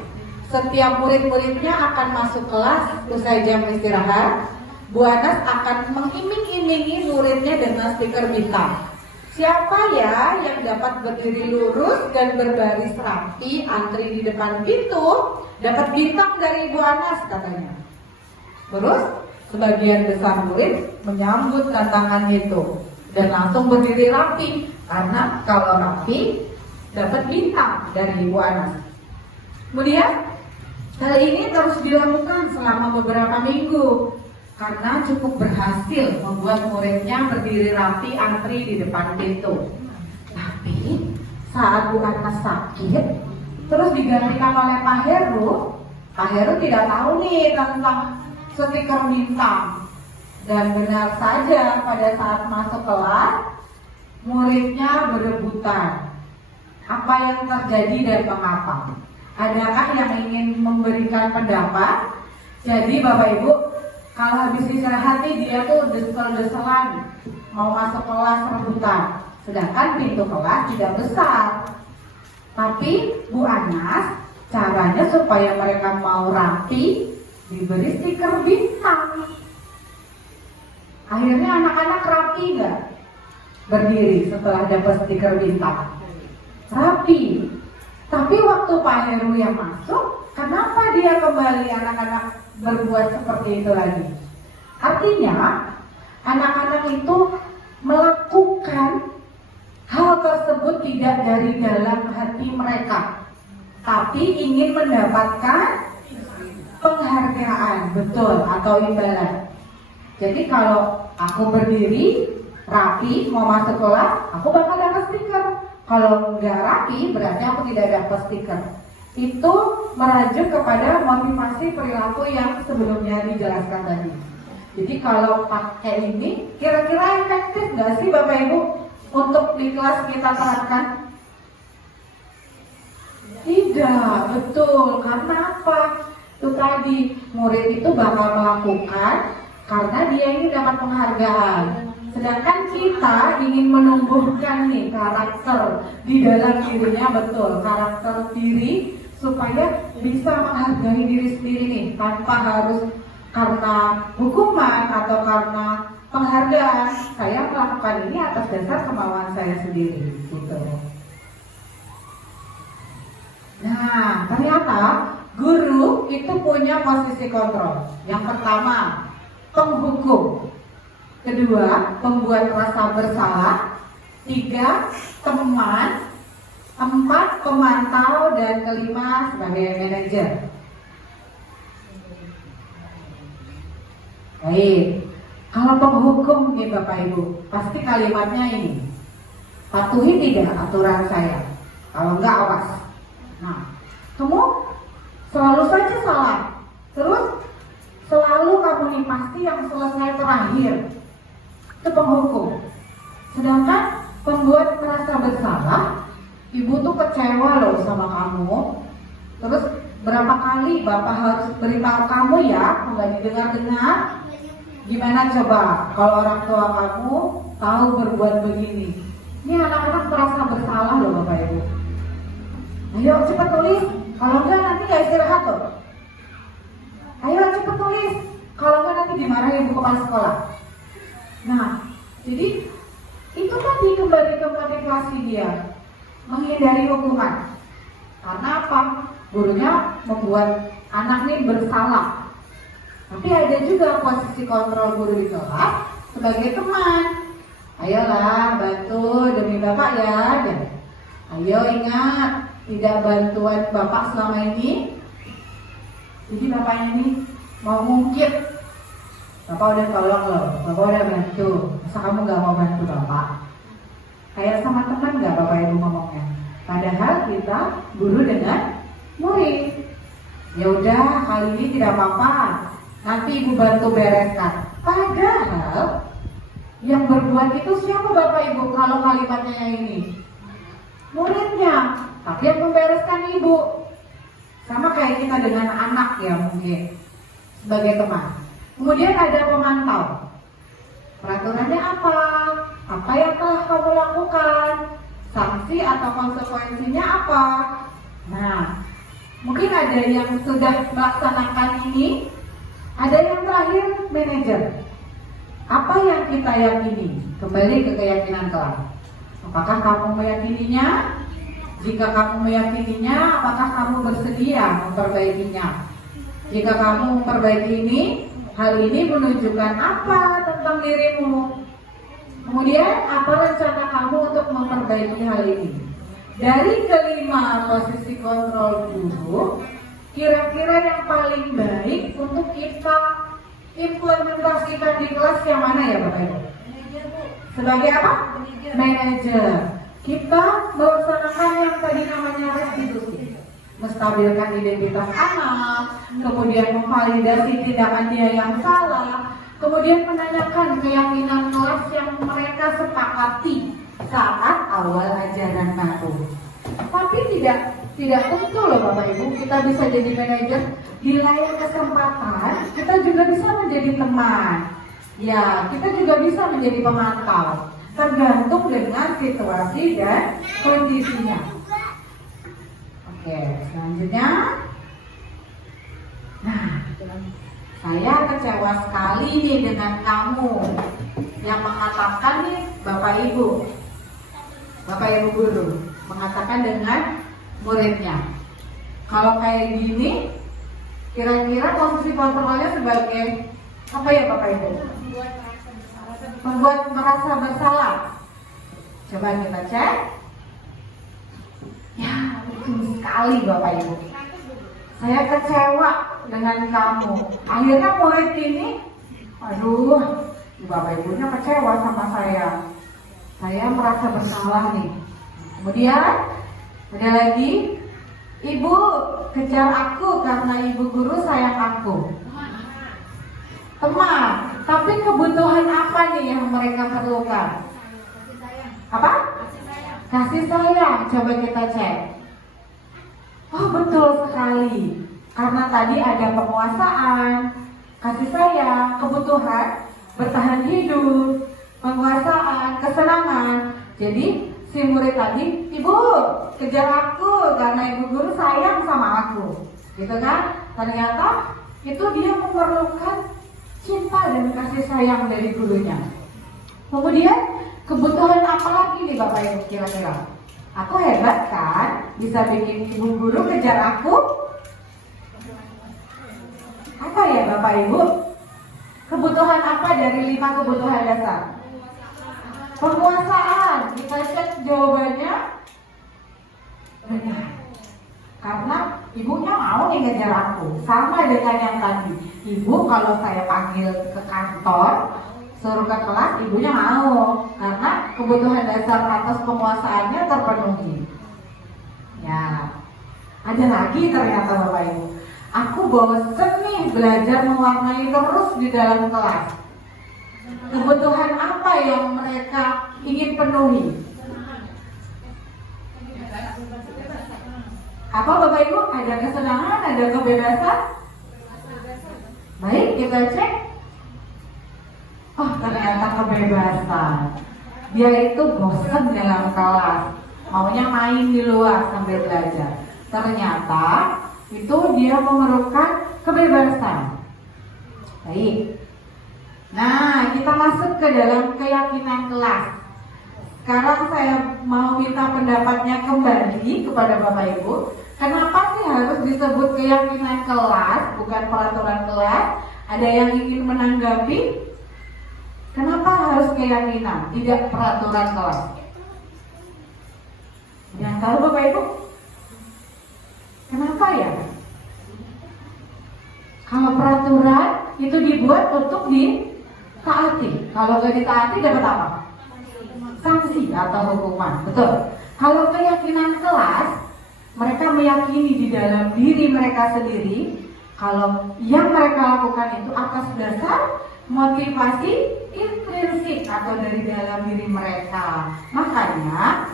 Setiap murid-muridnya akan masuk kelas usai jam istirahat. Bu Anas akan mengiming-imingi muridnya dengan stiker bintang. Siapa ya yang dapat berdiri lurus dan berbaris rapi antri di depan pintu dapat bintang dari Ibu Anas katanya. Terus sebagian besar murid menyambut tantangan itu dan langsung berdiri rapi karena kalau rapi dapat bintang dari Ibu Anas. Kemudian hal ini terus dilakukan selama beberapa minggu karena cukup berhasil membuat muridnya berdiri rapi antri di depan pintu. Tapi saat Bu Anas sakit terus digantikan oleh Pak Heru tidak tahu nih tentang stiker bintang. Dan benar saja pada saat masuk kelas muridnya berebutan. Apa yang terjadi dan mengapa? Adakah yang ingin memberikan pendapat? Jadi Bapak Ibu, kalau habis istirahat nih dia tuh desel-deselan mau masuk kelas rebutan. Sedangkan pintu kelas tidak besar. Tapi Bu Anas caranya supaya mereka mau rapi diberi stiker bintang. Akhirnya anak-anak rapi nggak berdiri setelah dapat stiker bintang? Rapi. Tapi waktu Pak Heru yang masuk, kenapa dia kembali anak-anak berbuat seperti itu lagi? Artinya anak-anak itu melakukan hal tersebut tidak dari dalam hati mereka, tapi ingin mendapatkan penghargaan, betul, atau imbalan. Jadi kalau aku berdiri rapi mau masuk kelas, aku bakal dapat stiker. Kalau nggak rapi, berarti aku tidak dapat stiker. Itu merujuk kepada motivasi perilaku yang sebelumnya dijelaskan tadi. Jadi kalau pakai ini, kira-kira efektif nggak sih Bapak Ibu untuk di kelas kita terapkan? Tidak, betul. Karena apa? Itu tadi, murid itu bakal melakukan karena dia ingin dapat penghargaan. Sedangkan kita ingin menumbuhkan nih karakter di dalam dirinya, betul, karakter diri supaya bisa menghargai diri sendiri nih, tanpa harus karena hukuman atau karena penghargaan. Saya melakukan ini atas dasar kemauan saya sendiri, gitu. Nah, ternyata guru itu punya posisi kontrol. Yang pertama, penghukum. Kedua, pembuat rasa bersalah. Tiga, teman. Empat, pemantau. Dan kelima, sebagai manajer. Baik, kalau penghukum nih Bapak Ibu, pasti kalimatnya ini, patuhi tidak aturan saya, kalau enggak awas. Nah, kamu selalu saja salah, terus selalu kamu nih pasti yang selesai terakhir. Itu penghukum. Sedangkan pembuat merasa bersalah, ibu tuh kecewa loh sama kamu. Terus berapa kali Bapak harus beritahu kamu ya, nggak didengar-dengar. Gimana coba kalau orang tua kamu tahu berbuat begini? Ini anak-anak merasa bersalah loh Bapak Ibu. Ayo cepat tulis, kalau enggak nanti gak istirahat loh. Ayo cepat tulis, kalau enggak nanti dimarahin ibu kepala sekolah. Nah, jadi itu tadi kembali ke motivasi dia, menghindari hukuman. Karena apa? Gurunya membuat anak ini bersalah. Tapi ada juga posisi kontrol guru di kelas sebagai teman. Ayolah bantu demi Bapak ya. Ayo ingat, tidak bantuan Bapak selama ini. Jadi Bapaknya ini mau ngungkit. Bapak udah tolong loh, Bapak udah bantu. Masa kamu gak mau bantu Bapak? Kayak sama teman gak Bapak Ibu ngomongnya? Padahal kita guru dengan murid. Ya udah, kali ini tidak apa-apa, nanti Ibu bantu bereskan. Padahal yang berbuat itu siapa Bapak Ibu kalau kalimatnya ini? Muridnya. Tapi yang membereskan Ibu. Sama kayak kita dengan anak ya mungkin, sebagai teman. Kemudian ada pemantau. Peraturannya apa? Apa yang telah kamu lakukan? Sanksi atau konsekuensinya apa? Nah, mungkin ada yang sudah melaksanakan ini. Ada yang terakhir, manajer. Apa yang kita yakini? Kembali ke keyakinan kelas. Apakah kamu meyakininya? Jika kamu meyakininya, apakah kamu bersedia memperbaikinya? Jika kamu memperbaiki ini, hal ini menunjukkan apa tentang dirimu? Kemudian, apa rencana kamu untuk memperbaiki hal ini? Dari kelima posisi kontrol guru, kira-kira yang paling baik untuk kita implementasikan di kelas yang mana ya Bapak Ibu? Sebagai apa? Manajer. Kita melaksanakan yang tadi namanya restitusi, menstabilkan identitas anak, kemudian memvalidasi tindakan dia yang salah, kemudian menanyakan keyakinan kelas yang mereka sepakati saat awal ajaran baru. Tapi tidak tentu loh Bapak Ibu, kita bisa jadi manajer. Di lain kesempatan kita juga bisa menjadi teman. Ya, kita juga bisa menjadi pemantau. Tergantung dengan situasi dan kondisinya. Oke, selanjutnya. Nah, Saya kecewa sekali nih dengan kamu yang mengatakan nih Bapak Ibu guru mengatakan dengan muridnya. Kalau kayak gini, kira-kira posisi kontrolnya sebagai apa ya Bapak Ibu? Membuat merasa bersalah. Coba kita cek. Ya, betul sekali Bapak Ibu. Saya kecewa dengan kamu. Akhirnya murid ini, aduh, Bapak Ibunya kecewa sama saya. Saya merasa bersalah nih. Kemudian, ada lagi, Ibu kejar aku karena Ibu guru sayang aku. Teman, tapi kebutuhan apa nih yang mereka perlukan? Apa? Kasih sayang. Coba kita cek. Oh betul sekali. Karena tadi ada penguasaan, kasih sayang, kebutuhan, bertahan hidup, penguasaan, kesenangan. Jadi si murid tadi, Ibu kejar aku karena Ibu guru sayang sama aku. Gitu kan? Ternyata itu dia memerlukan cinta dan kasih sayang dari gurunya. Kemudian kebutuhan apa lagi nih Bapak Ibu kira-kira? Aku hebat kan? Bisa bikin Ibu guru kejar aku? Apa ya Bapak Ibu? Kebutuhan apa dari 5 kebutuhan dasar? Penguasaan. Kita cek jawabannya benar. Karena ibunya mau nih ngejar aku. Sama dengan yang tadi. Ibu kalau saya panggil ke kantor, suruh ke kelas, ibunya mau. Karena kebutuhan dasar atas penguasaannya terpenuhi. Ya, ada lagi ternyata Bapak Ibu. Aku bosen nih belajar mewarnai terus di dalam kelas. Kebutuhan apa yang mereka ingin penuhi? Apa Bapak Ibu? Ada kesenangan, ada kebebasan? Baik, kita cek. Oh, ternyata kebebasan. Dia itu bosan dalam kelas, maunya main di luar sambil belajar. Ternyata itu dia memerlukan kebebasan. Baik. Nah, kita masuk ke dalam keyakinan kelas. Sekarang saya mau minta pendapatnya kembali kepada Bapak Ibu. Kenapa sih harus disebut keyakinan kelas, bukan peraturan kelas? Ada yang ingin menanggapi? Kenapa harus keyakinan, tidak peraturan kelas? Yang tahu Bapak Ibu? Kenapa ya? Kalau peraturan itu dibuat untuk ditaati. Kalau nggak ditaati dapat apa? Sanksi atau hukuman. Betul. Kalau keyakinan kelas, mereka meyakini di dalam diri mereka sendiri kalau yang mereka lakukan itu atas dasar motivasi intrinsik atau dari dalam diri mereka. Makanya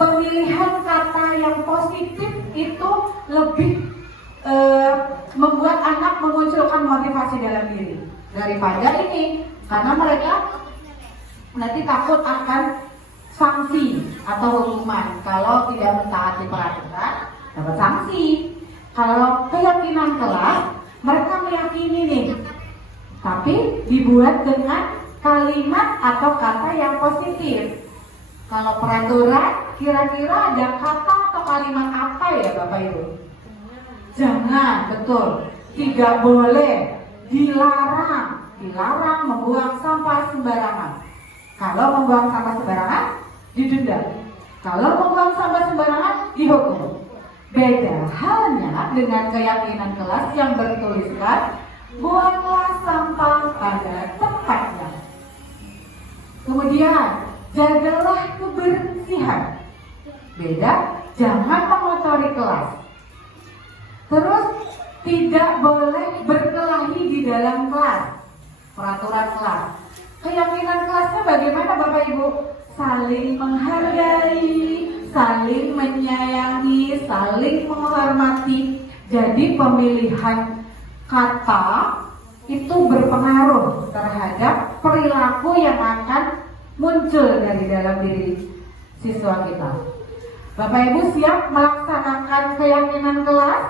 pemilihan kata yang positif itu lebih membuat anak memunculkan motivasi dalam diri daripada ini, karena mereka nanti takut akan sanksi atau hukuman. Kalau tidak mentaati peraturan dapat sanksi. Kalau keyakinan kelas, mereka meyakini nih, tapi dibuat dengan kalimat atau kata yang positif. Kalau peraturan, kira-kira ada kata atau kalimat apa ya Bapak Ibu? Jangan, betul. Tidak boleh, dilarang. Dilarang membuang sampah sembarangan. Kalau membuang sampah sembarangan, didenda. Kalau membuang sampah sembarangan, dihukum. Beda halnya dengan keyakinan kelas yang bertuliskan buanglah sampah pada tempatnya. Kemudian jagalah kebersihan. Beda, jangan mengotori kelas. Terus tidak boleh berkelahi di dalam kelas. Peraturan kelas. Keyakinan kelasnya bagaimana Bapak Ibu? Saling menghargai, saling menyayangi, saling menghormati. Jadi pemilihan kata itu berpengaruh terhadap perilaku yang akan muncul dari dalam diri siswa kita. Bapak Ibu siap melaksanakan keyakinan kelas?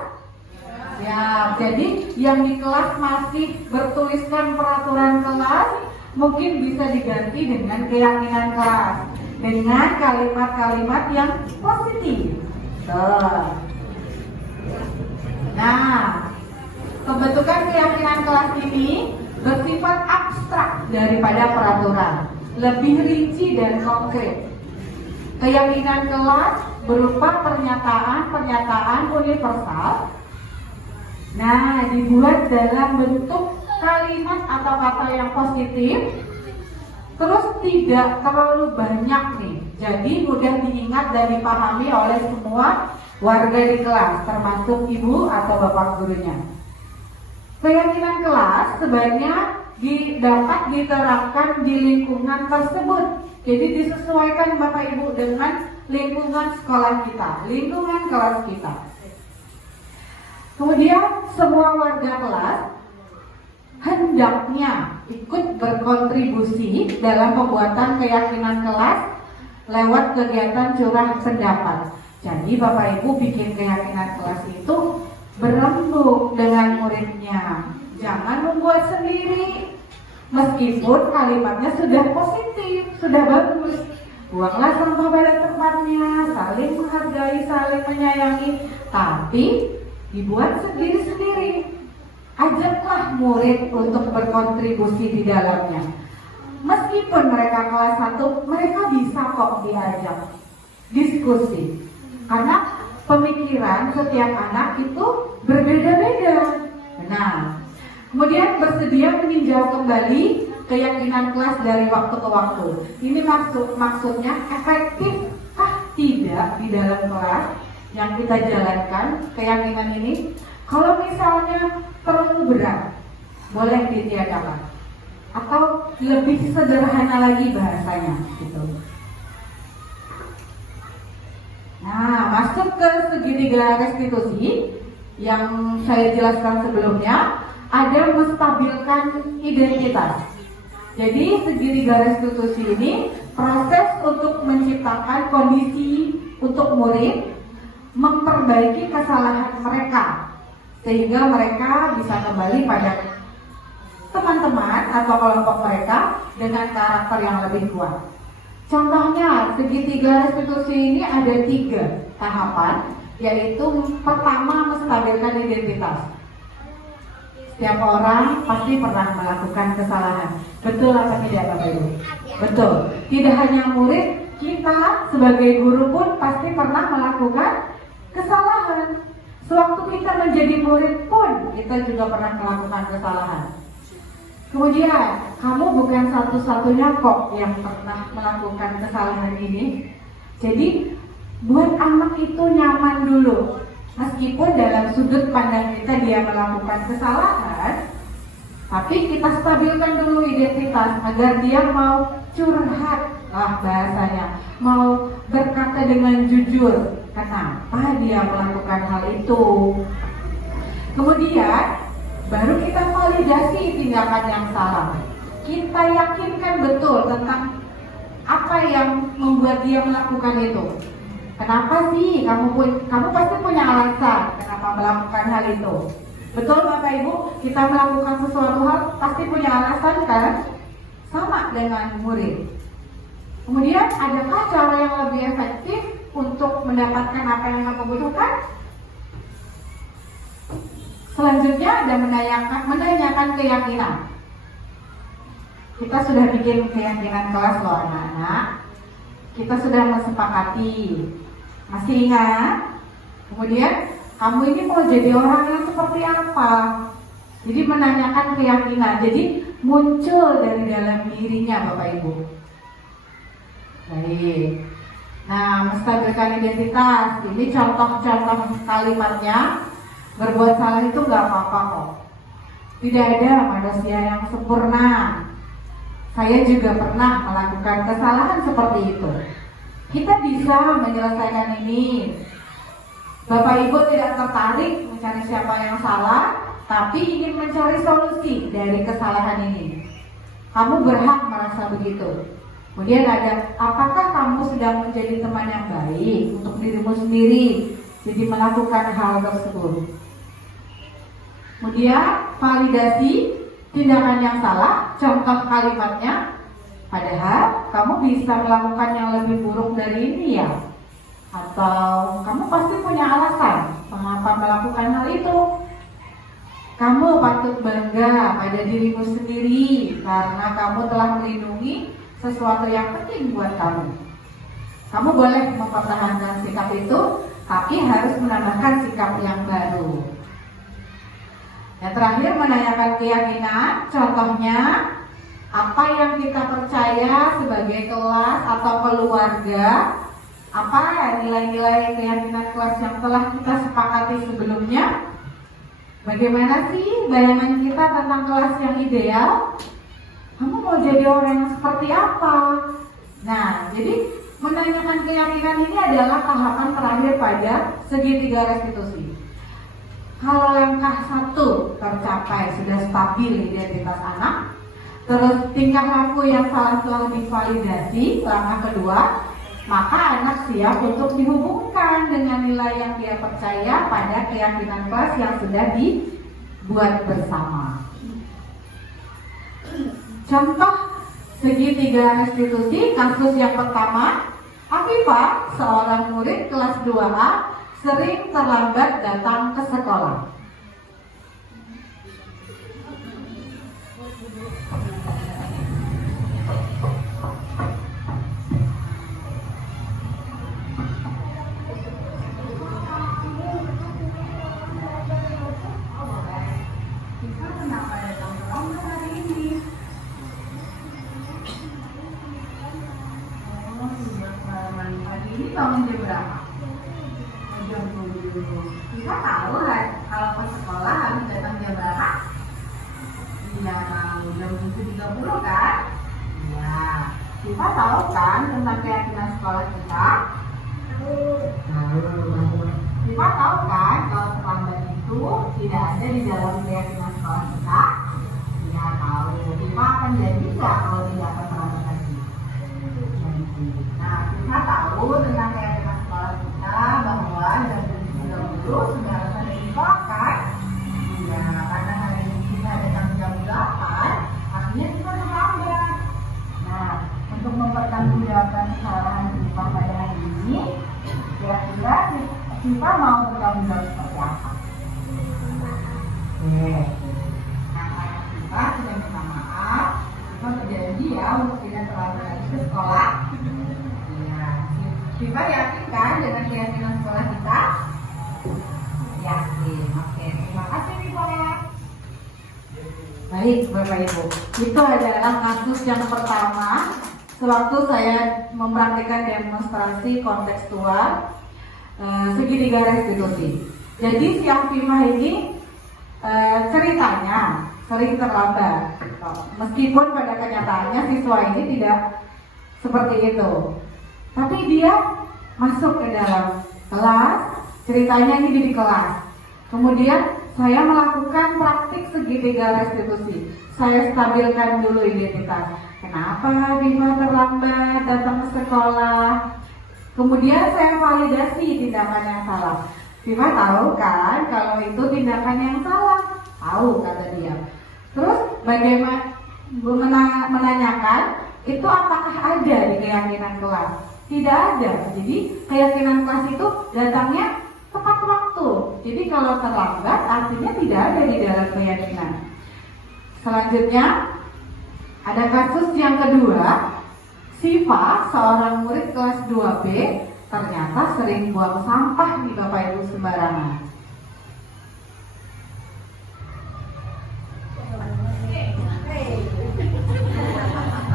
Ya, jadi yang di kelas masih bertuliskan peraturan kelas mungkin bisa diganti dengan keyakinan kelas, dengan kalimat-kalimat yang positif. Tuh. Nah, pembentukan keyakinan kelas ini bersifat abstrak daripada peraturan, lebih rinci dan konkret. Keyakinan kelas berupa pernyataan-pernyataan universal. Nah, dibuat dalam bentuk kalimat atau kata yang positif, terus tidak terlalu banyak nih, jadi mudah diingat dan dipahami oleh semua warga di kelas, termasuk ibu atau bapak gurunya. Keyakinan kelas sebaiknya dapat diterapkan di lingkungan tersebut. Jadi disesuaikan bapak ibu dengan lingkungan sekolah kita, lingkungan kelas kita. Kemudian semua warga kelas hendaknya ikut berkontribusi dalam pembuatan keyakinan kelas lewat kegiatan curah pendapat. Jadi Bapak Ibu bikin keyakinan kelas itu berembuk dengan muridnya. Jangan membuat sendiri. Meskipun kalimatnya sudah positif, sudah bagus. Buanglah sampah pada tempatnya, saling menghargai, saling menyayangi. Tapi dibuat sendiri-sendiri. Ajaklah murid untuk berkontribusi di dalamnya. Meskipun mereka kelas 1, mereka bisa kok diajak diskusi. Karena pemikiran setiap anak itu berbeda-beda. Nah, kemudian bersedia meninjau kembali keyakinan kelas dari waktu ke waktu. Ini maksudnya efektifkah tidak di dalam kelas yang kita jalankan keyakinan ini? Kalau misalnya terlalu berat, boleh ditiadakan. Atau lebih sederhana lagi bahasanya, gitu. Nah, masuk ke segitiga restitusi yang saya jelaskan sebelumnya, ada menstabilkan identitas. Jadi segitiga restitusi ini proses untuk menciptakan kondisi untuk murid memperbaiki kesalahan mereka, sehingga mereka bisa kembali pada teman-teman atau kelompok mereka dengan karakter yang lebih kuat. Contohnya, segitiga restitusi ini ada 3 tahapan, yaitu pertama, menstabilkan identitas. Setiap orang pasti pernah melakukan kesalahan. Betul apa tidak Bapak Ibu? Betul. Tidak hanya murid, kita sebagai guru pun pasti pernah melakukan kesalahan. Sewaktu kita menjadi murid pun kita juga pernah melakukan kesalahan. Kemudian, kamu bukan satu-satunya kok yang pernah melakukan kesalahan ini. Jadi, buat anak itu nyaman dulu. Meskipun dalam sudut pandang kita dia melakukan kesalahan, tapi kita stabilkan dulu identitas agar dia mau curhat, bahasanya, mau berkata dengan jujur kenapa dia melakukan hal itu. Kemudian baru kita validasi tindakan yang salah. Kita yakinkan betul tentang apa yang membuat dia melakukan itu. Kenapa sih kamu pasti punya alasan kenapa melakukan hal itu. Betul Bapak Ibu, kita melakukan sesuatu hal pasti punya alasan kan? Sama dengan murid. Kemudian adakah cara yang lebih efektif untuk mendapatkan apa yang kamu butuhkan? Selanjutnya ada menanyakan keyakinan. Kita sudah bikin keyakinan kelas loh anak-anak. Kita sudah mensepakati. Masih ingat? Kemudian kamu ini mau jadi orang yang seperti apa? Jadi menanyakan keyakinan. Jadi muncul dari dalam dirinya Bapak Ibu. Baik. Nah, menstabilkan identitas. Ini contoh-contoh kalimatnya. Berbuat salah itu gak apa-apa kok. Tidak ada manusia yang sempurna. Saya juga pernah melakukan kesalahan seperti itu. Kita bisa menyelesaikan ini. Bapak Ibu tidak tertarik mencari siapa yang salah, tapi ingin mencari solusi dari kesalahan ini. Kamu berhak merasa begitu. Kemudian ada, apakah kamu sedang menjadi teman yang baik untuk dirimu sendiri, jadi melakukan hal tersebut? Kemudian validasi tindakan yang salah, contoh kalimatnya, padahal kamu bisa melakukan yang lebih buruk dari ini ya. Atau kamu pasti punya alasan mengapa melakukan hal itu. Kamu patut bangga pada dirimu sendiri karena kamu telah melindungi sesuatu yang penting buat kamu. Kamu boleh mempertahankan sikap itu, tapi harus menambahkan sikap yang baru. Yang terakhir, menanyakan keyakinan. Contohnya, apa yang kita percaya sebagai kelas atau keluarga, apa nilai-nilai keyakinan kelas yang telah kita sepakati sebelumnya. Bagaimana sih bayangan kita tentang kelas yang ideal? Kamu mau jadi orang yang seperti apa? Nah, jadi menanyakan keyakinan ini adalah tahapan terakhir pada segitiga restitusi. Kalau langkah 1 tercapai, sudah stabil identitas anak, terus tingkah laku yang salah telah divalidasi, langkah kedua, maka anak siap untuk dihubungkan dengan nilai yang dia percaya pada keyakinan kelas yang sudah dibuat bersama. Contoh segitiga restitusi, kasus yang pertama, Afifah, seorang murid kelas 2A, sering terlambat datang ke sekolah. Ini bangun jam berapa? Jam 7. Kita tahu kan kalau ke sekolah harus datang jam berapa? Iya, tahu jam 7.30 kan? Iya. Kita tahu kan tentang keyakinan sekolah kita? Tahu. Kita tahu kan kalau terlambat itu tidak ada di dalam keyakinan sekolah kita? Iya, tahu. Kita akan jadi nggak kalau tidak akan terlambat lagi? Nah, kita tahu tentang keyakinan sekolah kita bahwa jam 7.30 sudah harus disekolahkan. Ya, karena hari ini kita datang jam 8, artinya kita terlambat. Nah, untuk mempertanggungjawabkan kesalahan kita pada hari ini, kira-kira kita mau bertanggung jawab seperti apa? Oke. Nah, kita sudah minta maaf, kita berjanji ya untuk tidak terlambat lagi ke sekolah. Kita yakin kan dengan keyakinan sekolah kita? Yakin. Oke, terima kasih Viva. Baik Bapak Ibu, itu adalah kasus yang pertama sewaktu saya mempraktikkan demonstrasi kontekstual segitiga restitusi. Jadi si Afifah ini ceritanya sering terlambat, meskipun pada kenyataannya siswa ini tidak seperti itu. Tapi dia masuk ke dalam kelas, ceritanya ini di kelas. Kemudian saya melakukan praktik segitiga restitusi. Saya stabilkan dulu identitas. Kenapa Viva terlambat datang ke sekolah? Kemudian saya validasi tindakan yang salah. Viva tahu kan kalau itu tindakan yang salah? Tahu, kata dia. Terus bagaimana menanyakan itu apakah ada di keyakinan kelas? Tidak ada. Jadi keyakinan kelas itu datangnya tepat waktu. Jadi kalau terlambat artinya tidak ada di dalam keyakinan. Selanjutnya ada kasus yang kedua. Siva, seorang murid kelas 2B, ternyata sering buang sampah di Bapak Ibu sembarangan.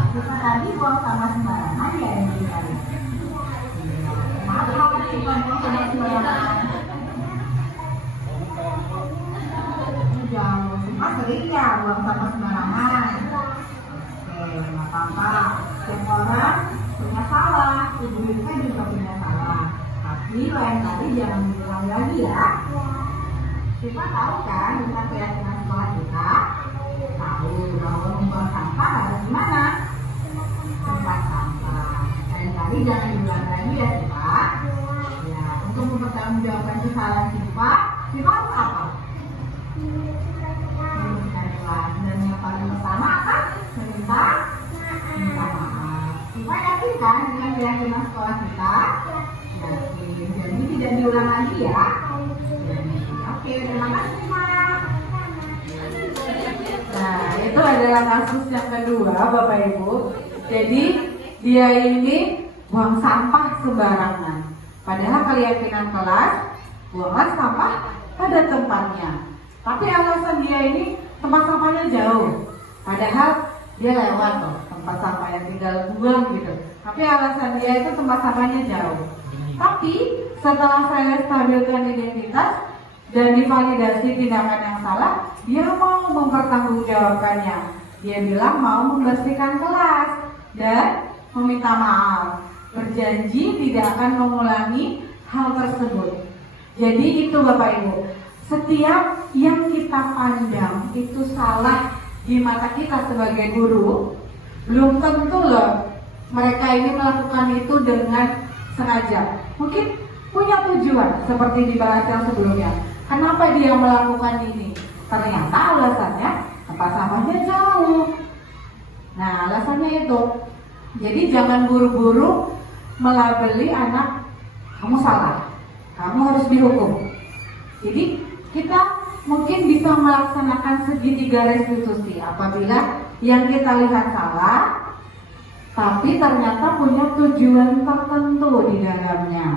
Siva tadi buang sampah sembarangan ya yang dicari. Siva sering ya buang sampah sembarangan. Oke, nggak apa-apa. Setiap orang punya salah, ibu kita juga punya salah. Tapi lain kali jangan diulang lagi ya. Kita tahu kan tentang keyakinan sekolah kita. Tahu bahwa membuang sampah harus gimana? Tempat sampah. Lain kali jangan diulang lagi ya Siva. Ya, untuk mempertanggungjawabkan kesalahan Siva harus apa? kelas. Dan yang paling pertama apa? Minta maaf. Kita yakin kan dengan keyakinan sekolah kita? Yakin. Jadi tidak diulang lagi ya. Oke, terima kasih Mak. Nah, itu adalah kasus yang kedua, Bapak Ibu. Jadi, dia ini buang sampah sembarangan. Padahal keyakinan kelas, buanglah sampah pada tempatnya. Tapi alasan dia ini tempat sampahnya jauh. Padahal dia lewat loh, tempat sampahnya tinggal buang gitu. Tapi alasan dia itu tempat sampahnya jauh. Tapi setelah saya stabilkan identitas dan divalidasi tindakan yang salah, dia mau mempertanggungjawabkannya. Dia bilang mau membersihkan kelas dan meminta maaf, berjanji tidak akan mengulangi hal tersebut. Jadi itu Bapak Ibu, setiap yang kita pandang itu salah di mata kita sebagai guru, belum tentu loh mereka ini melakukan itu dengan sengaja. Mungkin punya tujuan seperti dibahas yang sebelumnya. Kenapa dia melakukan ini? Ternyata alasannya tempat sampahnya jauh. Nah, alasannya itu. Jadi jangan buru-buru melabeli anak kamu salah, kamu harus dihukum. Jadi kita mungkin bisa melaksanakan segitiga restitusi apabila yang kita lihat salah, tapi ternyata punya tujuan tertentu di dalamnya.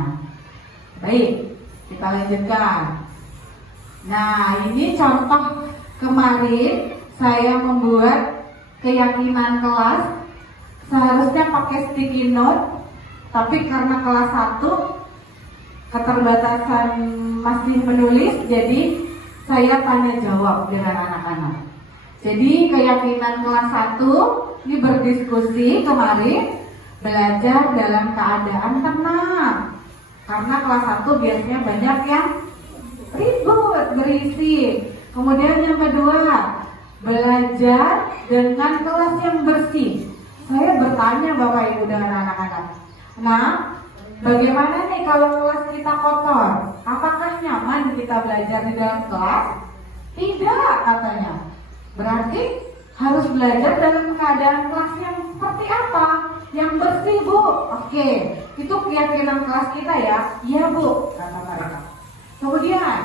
Baik, kita lanjutkan. Nah, ini contoh kemarin saya membuat keyakinan kelas. Seharusnya pakai sticky note, tapi karena kelas 1 keterbatasan masih menulis, jadi saya tanya jawab dengan anak-anak. Jadi keyakinan kelas 1 ini berdiskusi kemarin, belajar dalam keadaan tenang. Karena kelas 1 biasanya banyak yang ribut, berisik. Kemudian yang kedua, belajar dengan kelas yang bersih. Saya bertanya Bapak Ibu dengan anak-anak, nah bagaimana nih kalau kelas kita kotor? Apakah nyaman kita belajar di dalam kelas? Tidak, katanya. Berarti harus belajar dalam keadaan kelas yang seperti apa? Yang bersih, Bu. Oke, itu keyakinan kelas kita ya. Iya, Bu, kata mereka. Kemudian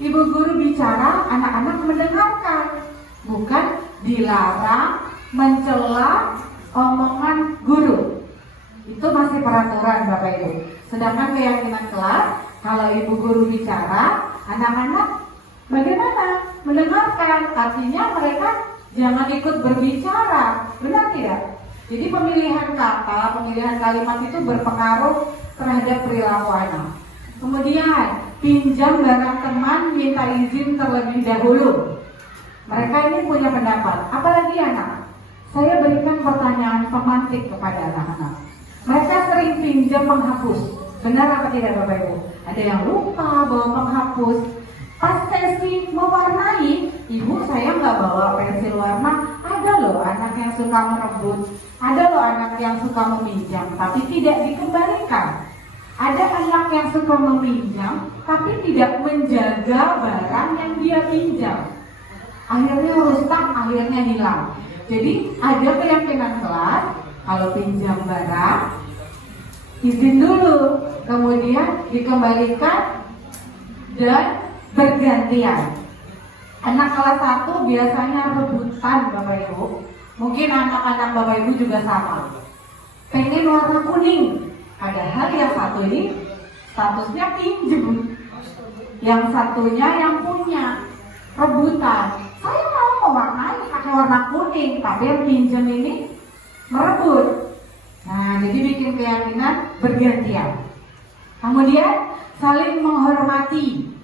ibu guru bicara, anak-anak mendengarkan, bukan dilarang, mencela omongan guru. Itu masih peraturan Bapak Ibu. Sedangkan keyakinan kelas, kalau ibu guru bicara, anak-anak bagaimana? Mendengarkan. Artinya mereka jangan ikut berbicara. Benar tidak? Jadi pemilihan kata, pemilihan kalimat itu berpengaruh terhadap perilaku anak. Kemudian pinjam barang teman, minta izin terlebih dahulu. Mereka ini punya pendapat. Apalagi anak? Saya berikan pertanyaan pemantik kepada anak-anak. Mereka sering pinjam penghapus. Benar apa tidak Bapak Ibu? Ada yang lupa bawa penghapus. Pas sesi mewarnai, ibu saya nggak bawa pensil warna. Ada loh anak yang suka merebut. Ada loh anak yang suka meminjam, tapi tidak dikembalikan. Ada anak yang suka meminjam, tapi tidak menjaga barang yang dia pinjam. Akhirnya rusak, akhirnya hilang. Jadi ada keyakinan kelas, kalau pinjam barang, izin dulu, kemudian dikembalikan dan bergantian. Anak kelas 1 biasanya rebutan Bapak Ibu. Mungkin anak-anak Bapak Ibu juga sama. Pengen warna kuning, padahal yang satu ini statusnya pinjam, yang satunya yang punya. Rebutan. Saya mau mewarnai pakai warna kuning, tapi yang pinjam ini merebut. Nah, jadi bikin keyakinan bergantian. Kemudian saling menghormati.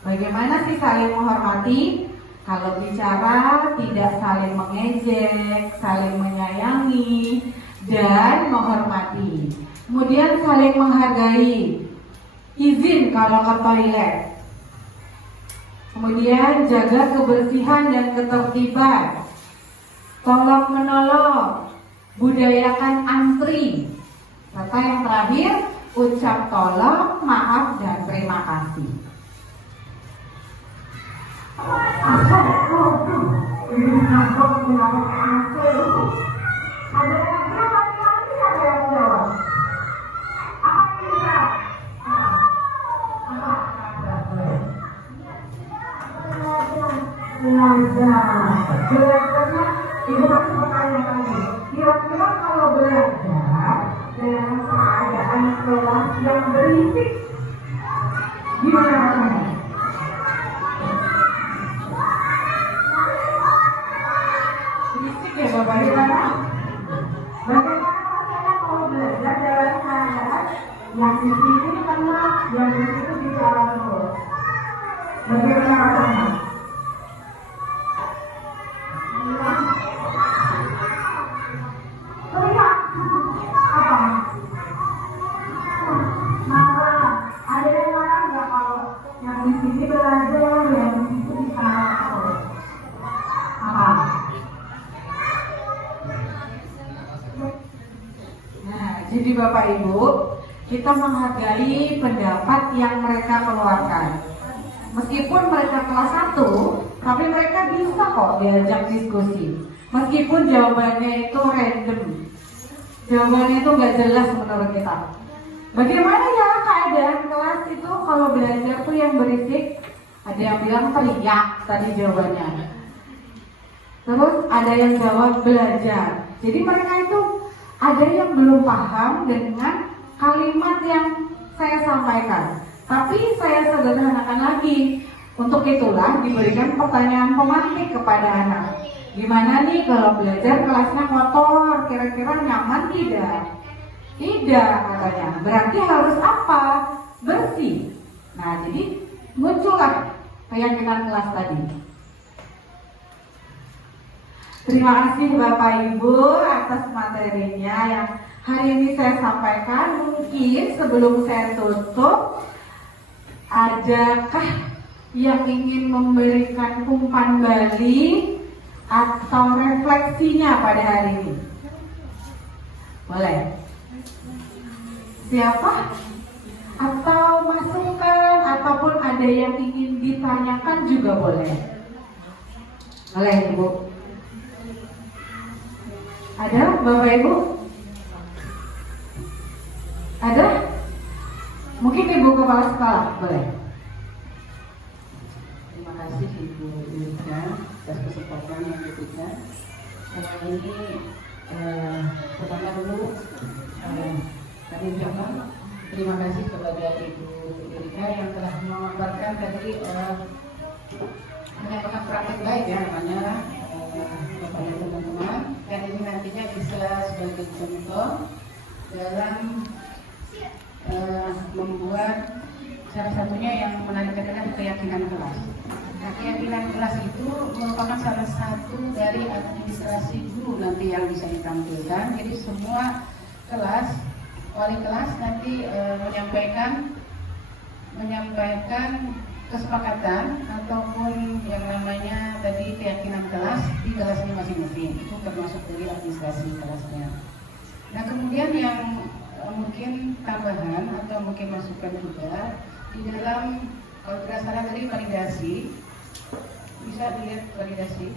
Bagaimana sih saling menghormati? Kalau bicara tidak saling mengejek, saling menyayangi, dan menghormati. Kemudian saling menghargai. Izin kalau ke toilet. Kemudian jaga kebersihan dan ketertiban. Tolong menolong. Budayakan antri. Serta yang terakhir, ucap tolong, maaf, dan terima kasih. Belajarnya ibu masih bertanya lagi. Kira-kira kalau belajar dalam keadaan kelas yang berisik, gimana rasanya? Berisik ya Bapak Ibu. Bagaimana rasanya kalau belajar dalam keadaan yang di sini tenang, yang di situ bicara terus? Bagaimana rasanya? Jadi Bapak Ibu, kita menghargai pendapat yang mereka keluarkan. Meskipun mereka kelas 1, tapi mereka bisa kok diajak diskusi. Meskipun jawabannya itu random, jawabannya itu nggak jelas menurut kita. Bagaimana ya keadaan kelas itu kalau belajar tuh yang berisik? Ada yang bilang teriak tadi jawabannya. Terus ada yang jawab belajar. Jadi mereka itu ada yang belum paham dengan kalimat yang saya sampaikan. Tapi saya sederhanakan lagi. Untuk itulah diberikan pertanyaan pemantik kepada anak. Gimana nih kalau belajar kelasnya kotor? Kira-kira nyaman tidak? Tidak katanya. Berarti harus apa? Bersih. Nah jadi muncullah keyakinan kelas tadi. Terima kasih Bapak Ibu atas materinya yang hari ini saya sampaikan. Mungkin sebelum saya tutup, adakah yang ingin memberikan umpan balik atau refleksinya pada hari ini? Boleh? Siapa? Atau masukan ataupun ada yang ingin ditanyakan juga boleh. Boleh Ibu? Ada Bapak Ibu? Ada? Mungkin Ibu Kepala Sekolah, boleh. Terima kasih Ibu Yurika atas kesempatan yang diberikan. Ini pertama dulu kami ucapkan terima kasih kepada Ibu Yurika yang telah memaparkan tadi menyampaikan praktek baik ya namanya Bapak dan teman-teman, dan ini nantinya bisa sebagai contoh dalam membuat salah satunya yang menarik adalah keyakinan kelas. Nah, keyakinan kelas itu merupakan salah satu dari administrasi guru nanti yang bisa ditampilkan. Jadi semua kelas, wali kelas nanti menyampaikan kesepakatan ataupun yang namanya tadi keyakinan kelas di kelasnya masing-masing. Itu termasuk dari administrasi kelasnya. Nah kemudian yang mungkin tambahan atau mungkin masukan juga di dalam, kalau tidak salah tadi validasi, bisa dilihat validasi.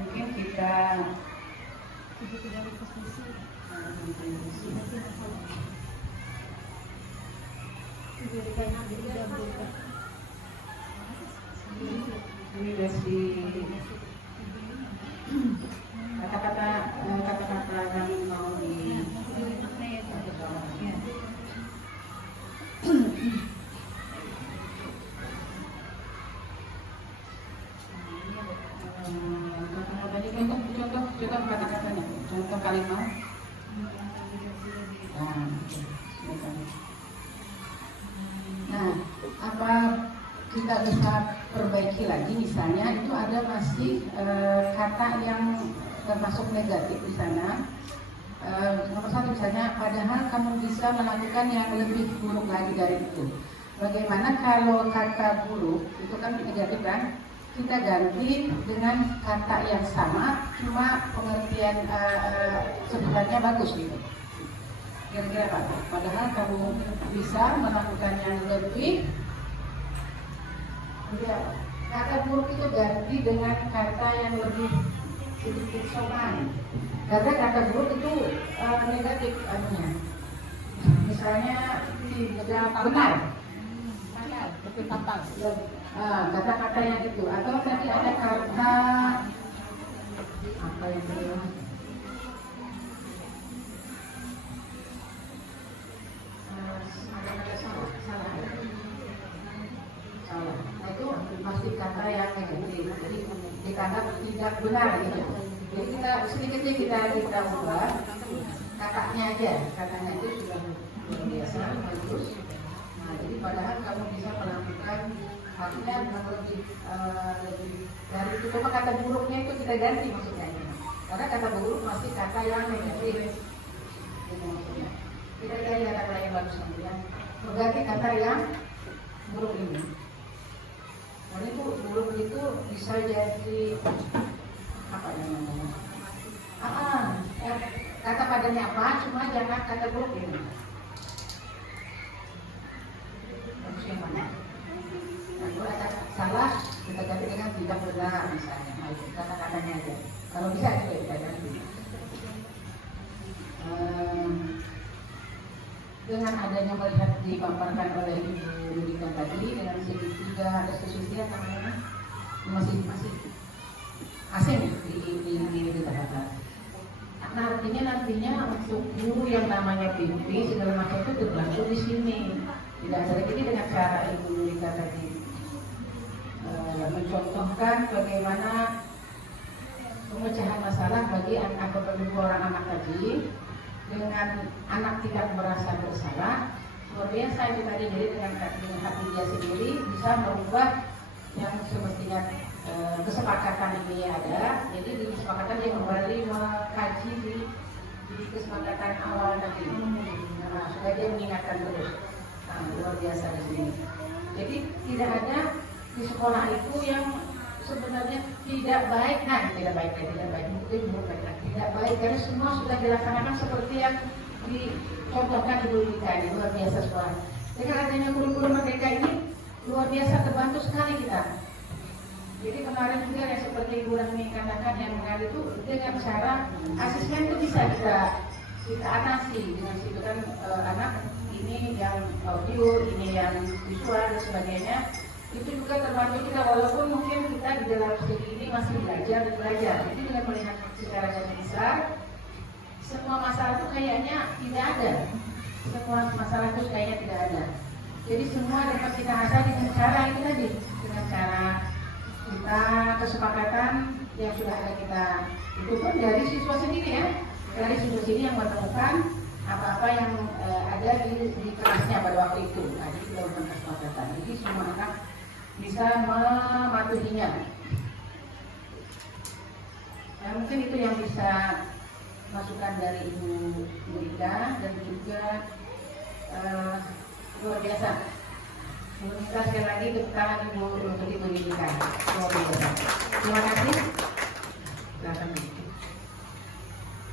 Mungkin kita validasi kata-kata yang mau di contoh kata-katanya, contoh kalimat. Nah, apa kita bisa perbaiki lagi? Misalnya itu ada masih kata yang termasuk negatif di sana. Nomor satu misalnya, padahal kamu bisa melakukan yang lebih buruk lagi dari itu. Bagaimana kalau kata buruk itu kan negatif kan? Kita ganti dengan kata yang sama, cuma pengertian sebenarnya bagus gitu. Kira-kira apa? Padahal kamu bisa melakukan yang lebih. Kata buruk itu ganti dengan kata yang lebih sedikit sopan. Karena kata buruk itu negatif artinya. Misalnya tidak benar. Betul fatal. Kata-kata yang itu. Atau tadi ada kata apa yang belum? Ada kata salah. Nah, itu pasti kata yang negatif. Jadi dianggap tidak benar gitu. Jadi sedikitnya kita ubah katanya aja. Katanya itu sudah luar biasa bagus. Nah, jadi padahal kamu bisa melakukan artinya lebih dari itu. Cuma kata buruknya itu kita ganti maksudnya. Karena kata buruk masih kata yang negatif. Itu maksudnya. Kita cari kata yang bagus kemudian mengganti kata yang buruk ini. Dan itu buruk itu bisa jadi apa namanya? Kata padanya apa? Cuma jangan kata buruk ini. Bagus yang mana? Nah, kalau ada salah kita ganti dengan tidak benar misalnya. Nah, itu kata-katanya aja. Kalau bisa juga kita ganti. Dengan adanya melihat dipaparkan oleh Ibu Lika tadi dengan segitiga ada sesuatu namanya masih asing di Jakarta. Nah, artinya nantinya untuk guru yang namanya pimpin segala macam itu berlaku di sini. Tidak ada lagi dengan cara Ibu Lika tadi mencontohkan bagaimana pemecahan masalah bagi anak atau bagi orang anak tadi. Dengan anak tidak merasa bersalah, luar biasa itu tadi. Jadi dengan hati dia sendiri bisa merubah yang semestinya kesepakatan ini ada. Jadi di kesepakatan dia kembali mengkaji di kesepakatan awal tadi. Nah, supaya dia mengingatkan terus. Nah, luar biasa di sini. Jadi tidak ada di sekolah itu yang sebenarnya tidak baik, tidak baik, mungkin bukan tidak baik, karena semua sudah dilaksanakan seperti yang dicontohkan Ibu Lika. Ini luar biasa sekolah. Dengan adanya kurikulum Merdeka ini luar biasa terbantu sekali kita. Jadi kemarin juga yang seperti Ibu Rasmi katakan yang mengalir itu dengan cara asesmen itu bisa kita atasi dengan situ kan anak ini yang audio, ini yang visual dan sebagainya. Itu juga terbantu kita walaupun mungkin kita di dalam studi ini masih belajar. Jadi dengan melihat secara garis besar semua masalah itu kayaknya tidak ada. Semua masalah itu kayaknya tidak ada. Jadi semua dapat kita atasi dengan cara itu tadi, dengan cara kita kesepakatan yang sudah ada kita itu pun dari siswa sendiri ya, dari siswa sendiri yang menemukan apa-apa yang ada di kelasnya pada waktu itu. Nah, jadi kita lakukan kesepakatan. Jadi semua anak bisa mematuhinya. Nah, mungkin itu yang bisa masukan dari Ibu Lika dan juga luar biasa. Kita sekali lagi tepuk tangan untuk Ibu Lika. Luar biasa. Terima kasih. Silakan.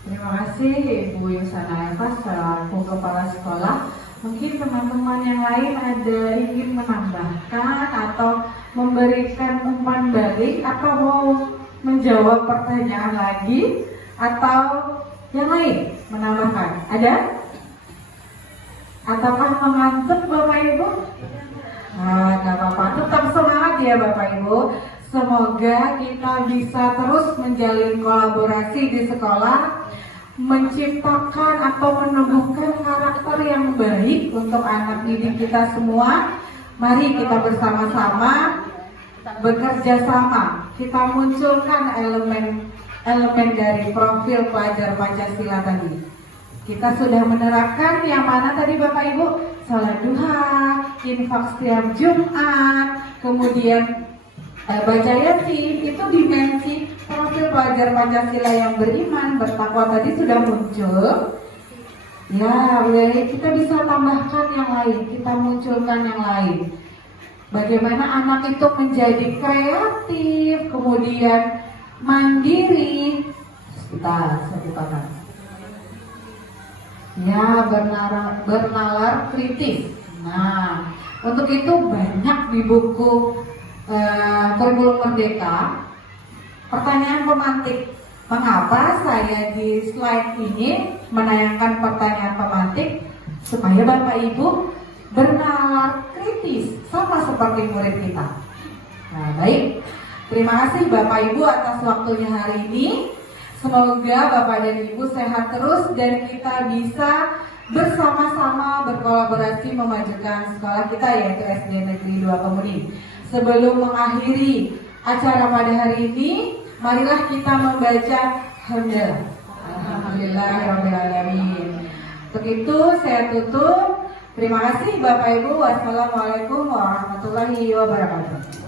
Terima kasih Ibu Yusana Eva selaku Kepala Sekolah. Mungkin teman-teman yang lain ada ingin menambahkan atau memberikan umpan balik atau mau menjawab pertanyaan lagi atau yang lain menambahkan. Ada? Ataukah mengantuk Bapak Ibu? Gak apa-apa, tetap semangat ya Bapak Ibu. Semoga kita bisa terus menjalin kolaborasi di sekolah, menciptakan atau menumbuhkan karakter yang baik untuk anak didik kita semua. Mari kita bersama-sama bekerja sama, kita munculkan elemen dari profil pelajar Pancasila tadi. Kita sudah menerapkan yang mana tadi Bapak Ibu? Salat duha, infak setiap Jumat, kemudian baca yasin. Itu dimensi profil pelajar Pancasila yang beriman, bertakwa tadi sudah muncul. Ya, kita bisa tambahkan yang lain, kita munculkan yang lain. Bagaimana anak itu menjadi kreatif, kemudian mandiri. Kita satu kata. Ya, bernalar kritis. Nah, untuk itu banyak di buku Kurikulum Merdeka pertanyaan pemantik. Mengapa saya di slide ini menayangkan pertanyaan pemantik? Supaya Bapak Ibu bernalar kritis sama seperti murid kita. Nah, baik. Terima kasih Bapak Ibu atas waktunya hari ini. Semoga Bapak dan Ibu sehat terus dan kita bisa bersama-sama berkolaborasi memajukan sekolah kita yaitu SD Negeri 2 Kemudi. Sebelum mengakhiri acara pada hari ini, marilah kita membaca hamdalah. Alhamdulillahirrahmanirrahim. Untuk itu saya tutup. Terima kasih Bapak Ibu. Wassalamualaikum warahmatullahi wabarakatuh.